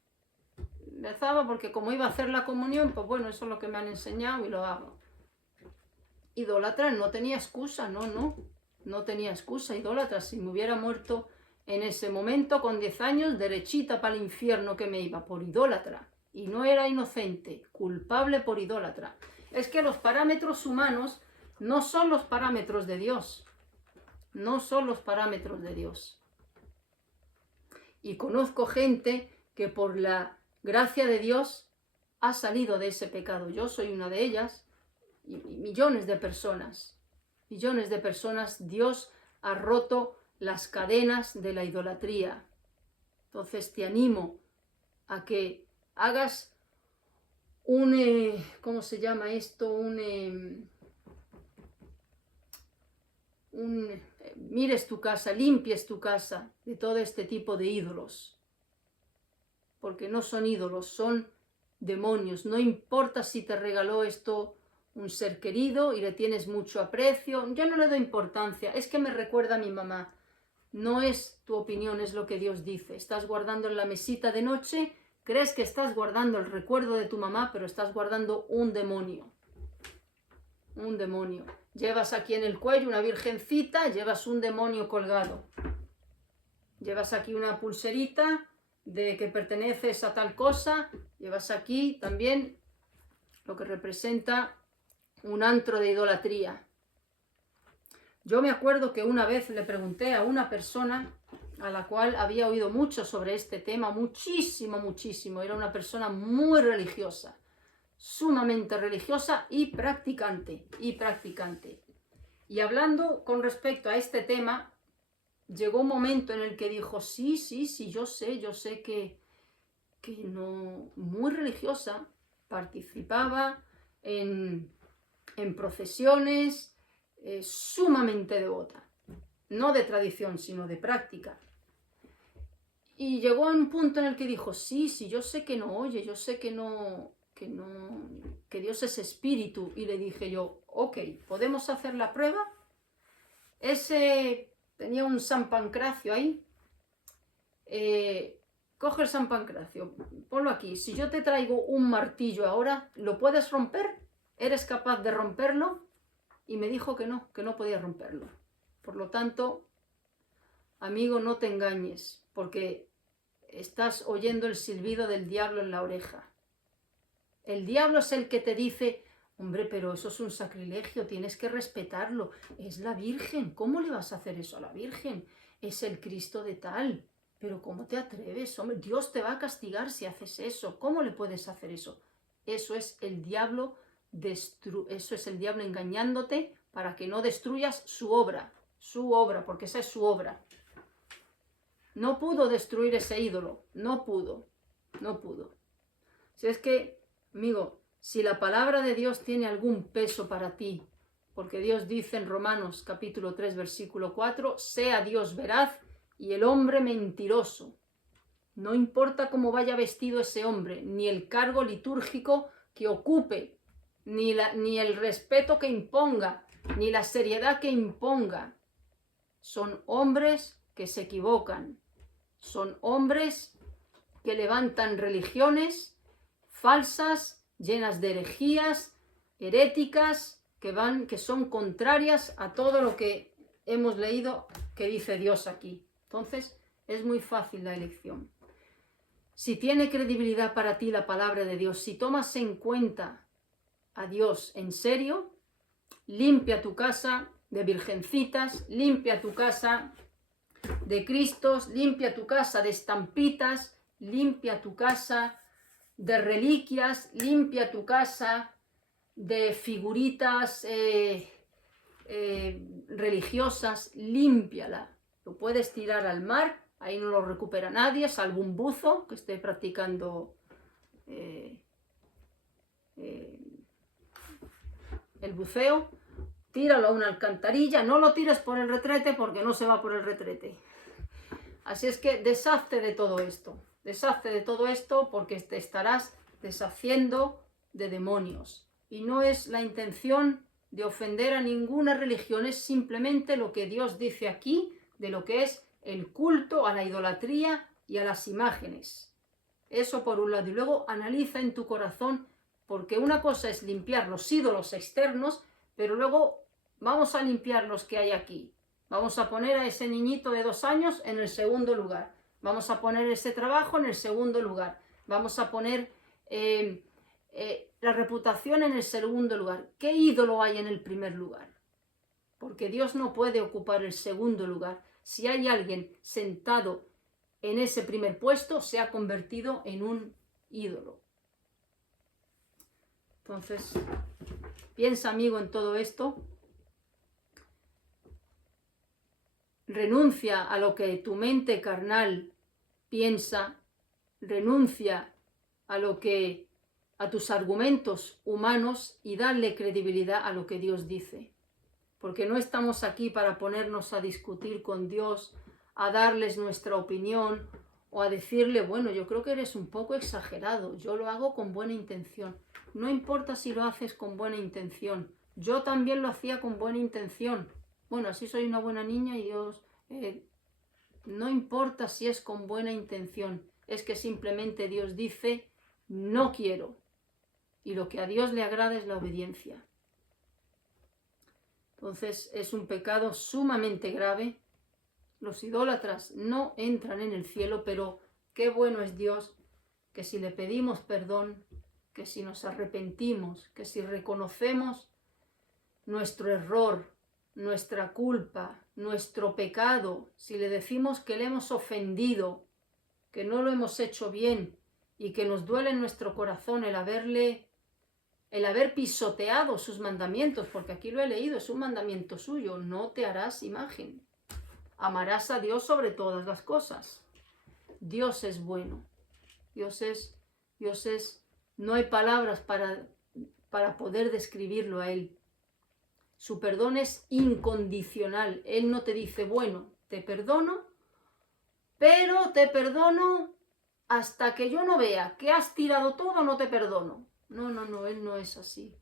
Rezaba porque como iba a hacer la comunión, pues bueno, eso es lo que me han enseñado y lo hago. Idólatra, no tenía excusa, no tenía excusa, idólatra. Si me hubiera muerto en ese momento con 10 años, derechita para el infierno que me iba, por idólatra. Y no era inocente, culpable por idólatra. Es que los parámetros humanos no son los parámetros de Dios. No son los parámetros de Dios. Y conozco gente que por la gracia de Dios ha salido de ese pecado. Yo soy una de ellas. Y millones de personas, Dios ha roto las cadenas de la idolatría. Entonces te animo a que hagas ¿cómo se llama esto? Mires tu casa, limpies tu casa de todo este tipo de ídolos. Porque no son ídolos, son demonios. No importa si te regaló esto un ser querido y le tienes mucho aprecio, yo no le doy importancia, es que me recuerda a mi mamá. No es tu opinión, es lo que Dios dice. Estás guardando en la mesita de noche, crees que estás guardando el recuerdo de tu mamá, pero estás guardando un demonio. Un demonio. Llevas aquí en el cuello una virgencita, llevas un demonio colgado. Llevas aquí una pulserita de que perteneces a tal cosa, llevas aquí también lo que representa un antro de idolatría. Yo me acuerdo que una vez le pregunté a una persona a la cual había oído mucho sobre este tema, muchísimo. Era una persona muy religiosa, sumamente religiosa y practicante. Y hablando con respecto a este tema, llegó un momento en el que dijo, sí, yo sé que no, muy religiosa, participaba en procesiones, sumamente devota, no de tradición, sino de práctica. Y llegó a un punto en el que dijo, sí, yo sé que no oye, yo sé que Dios es espíritu. Y le dije yo, ok, ¿podemos hacer la prueba? Tenía un San Pancracio ahí. Coge el San Pancracio, ponlo aquí. Si yo te traigo un martillo ahora, ¿lo puedes romper? ¿Eres capaz de romperlo? Y me dijo que no podía romperlo. Por lo tanto, amigo, no te engañes, porque estás oyendo el silbido del diablo en la oreja. El diablo es el que te dice, hombre, pero eso es un sacrilegio, tienes que respetarlo. Es la Virgen, ¿cómo le vas a hacer eso a la Virgen? Es el Cristo de tal. Pero ¿cómo te atreves? Hombre, Dios te va a castigar si haces eso. ¿Cómo le puedes hacer eso? Eso es el diablo. Eso es el diablo engañándote para que no destruyas su obra, porque esa es su obra. No pudo destruir ese ídolo, no pudo. Si es que, amigo, si la palabra de Dios tiene algún peso para ti, porque Dios dice en Romanos capítulo 3 versículo 4, sea Dios veraz y el hombre mentiroso. No importa cómo vaya vestido ese hombre, ni el cargo litúrgico que ocupe, ni el respeto que imponga, ni la seriedad que imponga. Son hombres que se equivocan. Son hombres que levantan religiones falsas, llenas de herejías, heréticas, que son contrarias a todo lo que hemos leído que dice Dios aquí. Entonces, es muy fácil la elección. Si tiene credibilidad para ti la palabra de Dios, si tomas en cuenta a Dios en serio, limpia tu casa de virgencitas, limpia tu casa de Cristos, limpia tu casa de estampitas, limpia tu casa de reliquias, limpia tu casa de figuritas religiosas, límpiala. Lo puedes tirar al mar, ahí no lo recupera nadie, salvo un buzo que esté practicando el buceo. Tíralo a una alcantarilla, no lo tires por el retrete porque no se va por el retrete. Así es que deshazte de todo esto porque te estarás deshaciendo de demonios. Y no es la intención de ofender a ninguna religión, es simplemente lo que Dios dice aquí de lo que es el culto a la idolatría y a las imágenes. Eso por un lado. Y luego analiza en tu corazón, porque una cosa es limpiar los ídolos externos, pero luego vamos a limpiar los que hay aquí. Vamos a poner a ese niñito de 2 años en el segundo lugar. Vamos a poner ese trabajo en el segundo lugar. Vamos a poner la reputación en el segundo lugar. ¿Qué ídolo hay en el primer lugar? Porque Dios no puede ocupar el segundo lugar. Si hay alguien sentado en ese primer puesto, se ha convertido en un ídolo. Entonces, piensa, amigo, en todo esto. Renuncia a lo que tu mente carnal piensa, renuncia a tus argumentos humanos y dale credibilidad a lo que Dios dice. Porque no estamos aquí para ponernos a discutir con Dios, a darles nuestra opinión o a decirle, bueno, yo creo que eres un poco exagerado, yo lo hago con buena intención. No importa si lo haces con buena intención, yo también lo hacía con buena intención. Bueno, así soy una buena niña y Dios... no importa si es con buena intención, es que simplemente Dios dice, no quiero. Y lo que a Dios le agrada es la obediencia. Entonces es un pecado sumamente grave. Los idólatras no entran en el cielo, pero qué bueno es Dios que si le pedimos perdón, que si nos arrepentimos, que si reconocemos nuestro error, nuestra culpa, nuestro pecado, si le decimos que le hemos ofendido, que no lo hemos hecho bien y que nos duele en nuestro corazón el haber pisoteado sus mandamientos, porque aquí lo he leído, es un mandamiento suyo, no te harás imagen. Amarás a Dios sobre todas las cosas. Dios es bueno. No hay palabras para poder describirlo a Él. Su perdón es incondicional. Él no te dice, bueno, te perdono, pero te perdono hasta que yo no vea que has tirado todo, no te perdono. No, Él no es así.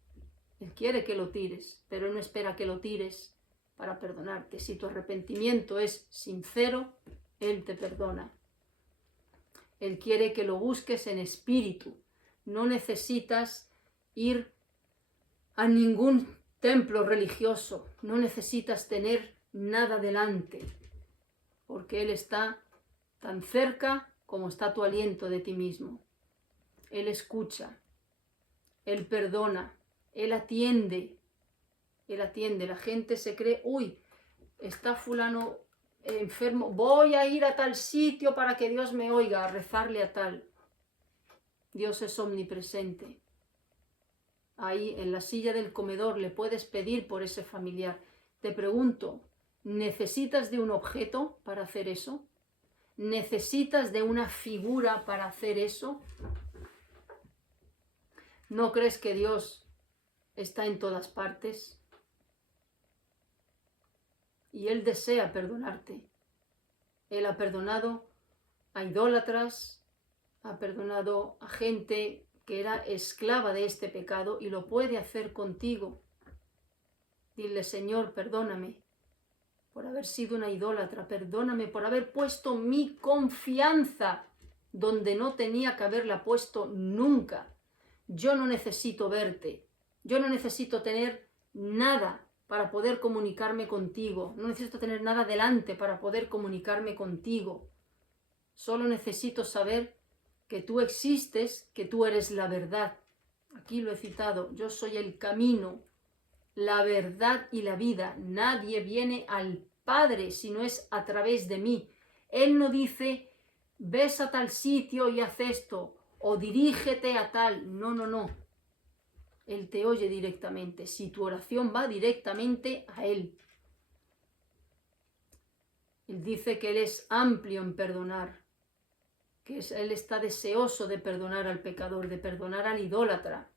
Él quiere que lo tires, pero Él no espera que lo tires para perdonarte. Si tu arrepentimiento es sincero, Él te perdona. Él quiere que lo busques en espíritu. No necesitas ir a ningún templo religioso, no necesitas tener nada delante, porque Él está tan cerca como está tu aliento de ti mismo. Él escucha, Él perdona, Él atiende. La gente se cree, uy, está fulano enfermo, voy a ir a tal sitio para que Dios me oiga, a rezarle a tal. Dios es omnipresente. Ahí en la silla del comedor le puedes pedir por ese familiar. Te pregunto, ¿necesitas de un objeto para hacer eso? ¿Necesitas de una figura para hacer eso? ¿No crees que Dios está en todas partes? Y Él desea perdonarte. Él ha perdonado a idólatras, ha perdonado a gente que era esclava de este pecado y lo puede hacer contigo. Dile, Señor, perdóname por haber sido una idólatra, perdóname por haber puesto mi confianza donde no tenía que haberla puesto nunca. Yo no necesito verte, yo no necesito tener nada para poder comunicarme contigo, no necesito tener nada delante para poder comunicarme contigo. Solo necesito saber que tú existes, que tú eres la verdad. Aquí lo he citado, yo soy el camino, la verdad y la vida. Nadie viene al Padre si no es a través de mí. Él no dice, ves a tal sitio y haz esto, o dirígete a tal. No. Él te oye directamente, si tu oración va directamente a Él. Él dice que Él es amplio en perdonar, que Él está deseoso de perdonar al pecador, de perdonar al idólatra.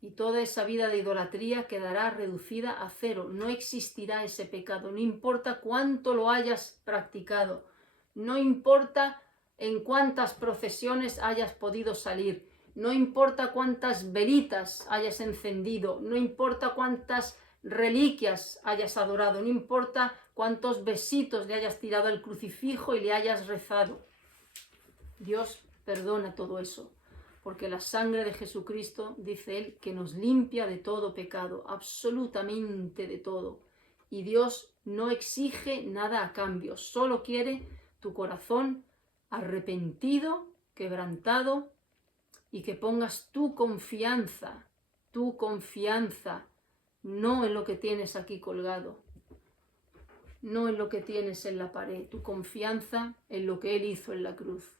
Y toda esa vida de idolatría quedará reducida a cero. No existirá ese pecado, no importa cuánto lo hayas practicado, No importa en cuántas procesiones hayas podido salir, no importa cuántas velitas hayas encendido, no importa cuántas reliquias hayas adorado, no importa cuántos besitos le hayas tirado al crucifijo y le hayas rezado. Dios perdona todo eso, porque la sangre de Jesucristo, dice Él, que nos limpia de todo pecado, absolutamente de todo. Y Dios no exige nada a cambio, solo quiere tu corazón arrepentido, quebrantado, y que pongas tu confianza, no en lo que tienes aquí colgado, no en lo que tienes en la pared, tu confianza en lo que Él hizo en la cruz.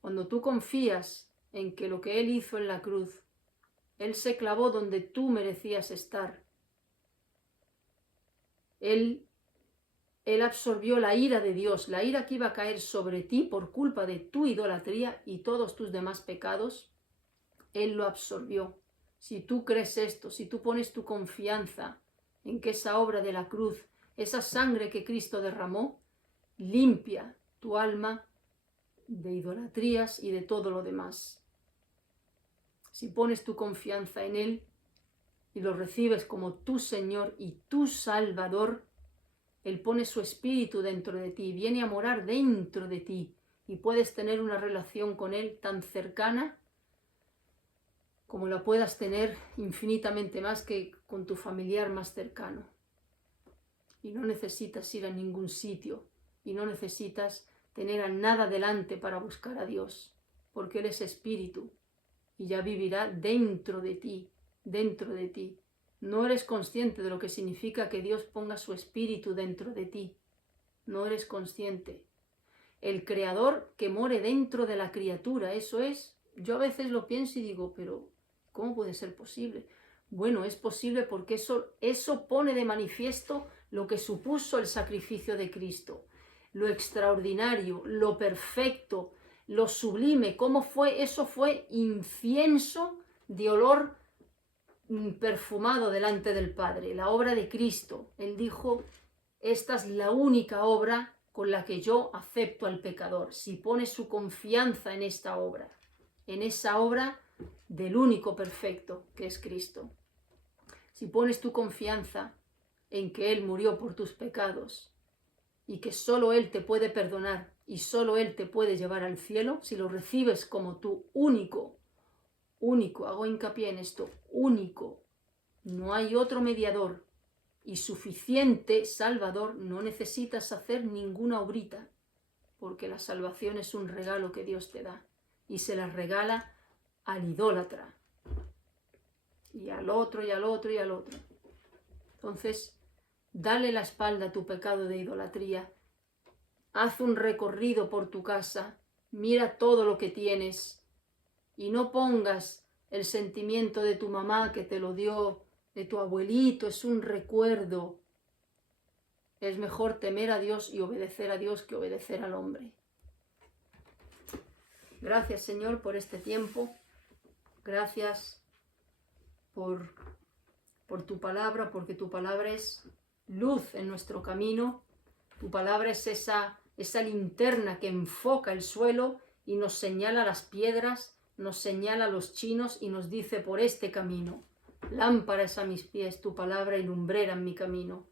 Cuando tú confías en que lo que Él hizo en la cruz, Él se clavó donde tú merecías estar. Él absorbió la ira de Dios, la ira que iba a caer sobre ti por culpa de tu idolatría y todos tus demás pecados. Él lo absorbió. Si tú crees esto, si tú pones tu confianza en que esa obra de la cruz, esa sangre que Cristo derramó, limpia tu alma de idolatrías y de todo lo demás. Si pones tu confianza en Él y lo recibes como tu Señor y tu Salvador, Él pone su espíritu dentro de ti, viene a morar dentro de ti y puedes tener una relación con Él tan cercana como la puedas tener infinitamente más que con tu familiar más cercano. Y no necesitas ir a ningún sitio y no necesitas tener a nada delante para buscar a Dios, porque Él es espíritu y ya vivirá dentro de ti, dentro de ti. No eres consciente de lo que significa que Dios ponga su espíritu dentro de ti. No eres consciente. El Creador que more dentro de la criatura, eso es. Yo a veces lo pienso y digo, pero ¿cómo puede ser posible? Bueno, es posible porque eso pone de manifiesto lo que supuso el sacrificio de Cristo. Lo extraordinario, lo perfecto, lo sublime. ¿Cómo fue? Eso fue incienso de olor perfumado delante del Padre, la obra de Cristo. Él dijo, esta es la única obra con la que yo acepto al pecador. Si pone su confianza en esta obra, en esa obra del único perfecto que es Cristo. Si pones tu confianza en que Él murió por tus pecados y que solo Él te puede perdonar y solo Él te puede llevar al cielo, si lo recibes como tu único, hago hincapié en esto, único, no hay otro mediador y suficiente Salvador, no necesitas hacer ninguna obrita, porque la salvación es un regalo que Dios te da y se la regala al idólatra y al otro y al otro y al otro. Entonces, dale la espalda a tu pecado de idolatría, haz un recorrido por tu casa, mira todo lo que tienes y no pongas el sentimiento de tu mamá que te lo dio, de tu abuelito, es un recuerdo. Es mejor temer a Dios y obedecer a Dios que obedecer al hombre. Gracias, Señor, por este tiempo. Gracias por tu palabra, porque tu palabra es luz en nuestro camino. Tu palabra es esa linterna que enfoca el suelo y nos señala las piedras, nos señala los chinos y nos dice por este camino. Lámpara es a mis pies tu palabra y lumbrera en mi camino.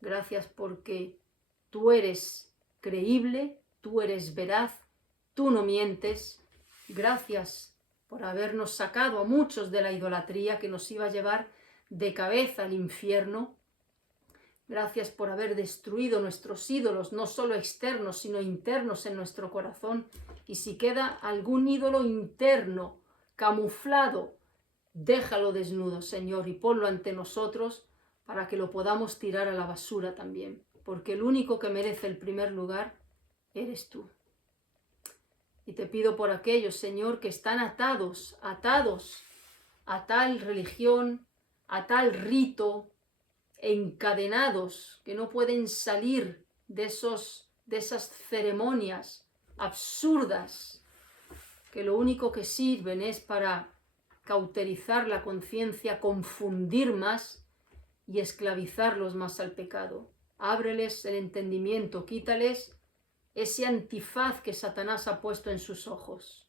Gracias porque tú eres creíble, tú eres veraz, tú no mientes. Gracias por habernos sacado a muchos de la idolatría que nos iba a llevar de cabeza al infierno. Gracias por haber destruido nuestros ídolos, no solo externos, sino internos en nuestro corazón. Y si queda algún ídolo interno, camuflado, déjalo desnudo, Señor, y ponlo ante nosotros para que lo podamos tirar a la basura también. Porque el único que merece el primer lugar eres tú. Y te pido por aquellos, Señor, que están atados a tal religión, a tal rito, encadenados, que no pueden salir de esas ceremonias absurdas, que lo único que sirven es para cauterizar la conciencia, confundir más y esclavizarlos más al pecado. Ábreles el entendimiento, quítales ese antifaz que Satanás ha puesto en sus ojos.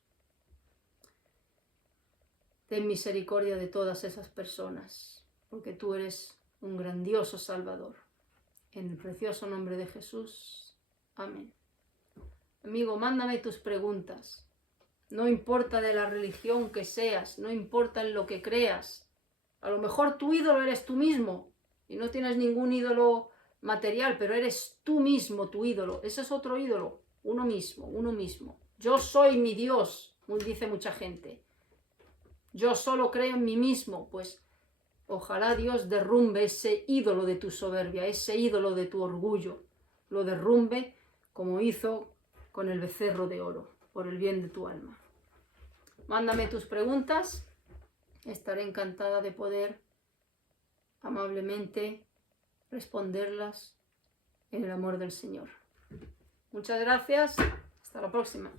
Ten misericordia de todas esas personas, porque tú eres un grandioso Salvador. En el precioso nombre de Jesús. Amén. Amigo, mándame tus preguntas. No importa de la religión que seas, no importa en lo que creas. A lo mejor tu ídolo eres tú mismo y no tienes ningún ídolo material, pero eres tú mismo tu ídolo. Ese es otro ídolo, uno mismo, uno mismo. Yo soy mi Dios, dice mucha gente. Yo solo creo en mí mismo, pues ojalá Dios derrumbe ese ídolo de tu soberbia, ese ídolo de tu orgullo, lo derrumbe como hizo con el becerro de oro, por el bien de tu alma. Mándame tus preguntas, estaré encantada de poder amablemente responderlas en el amor del Señor. Muchas gracias, hasta la próxima.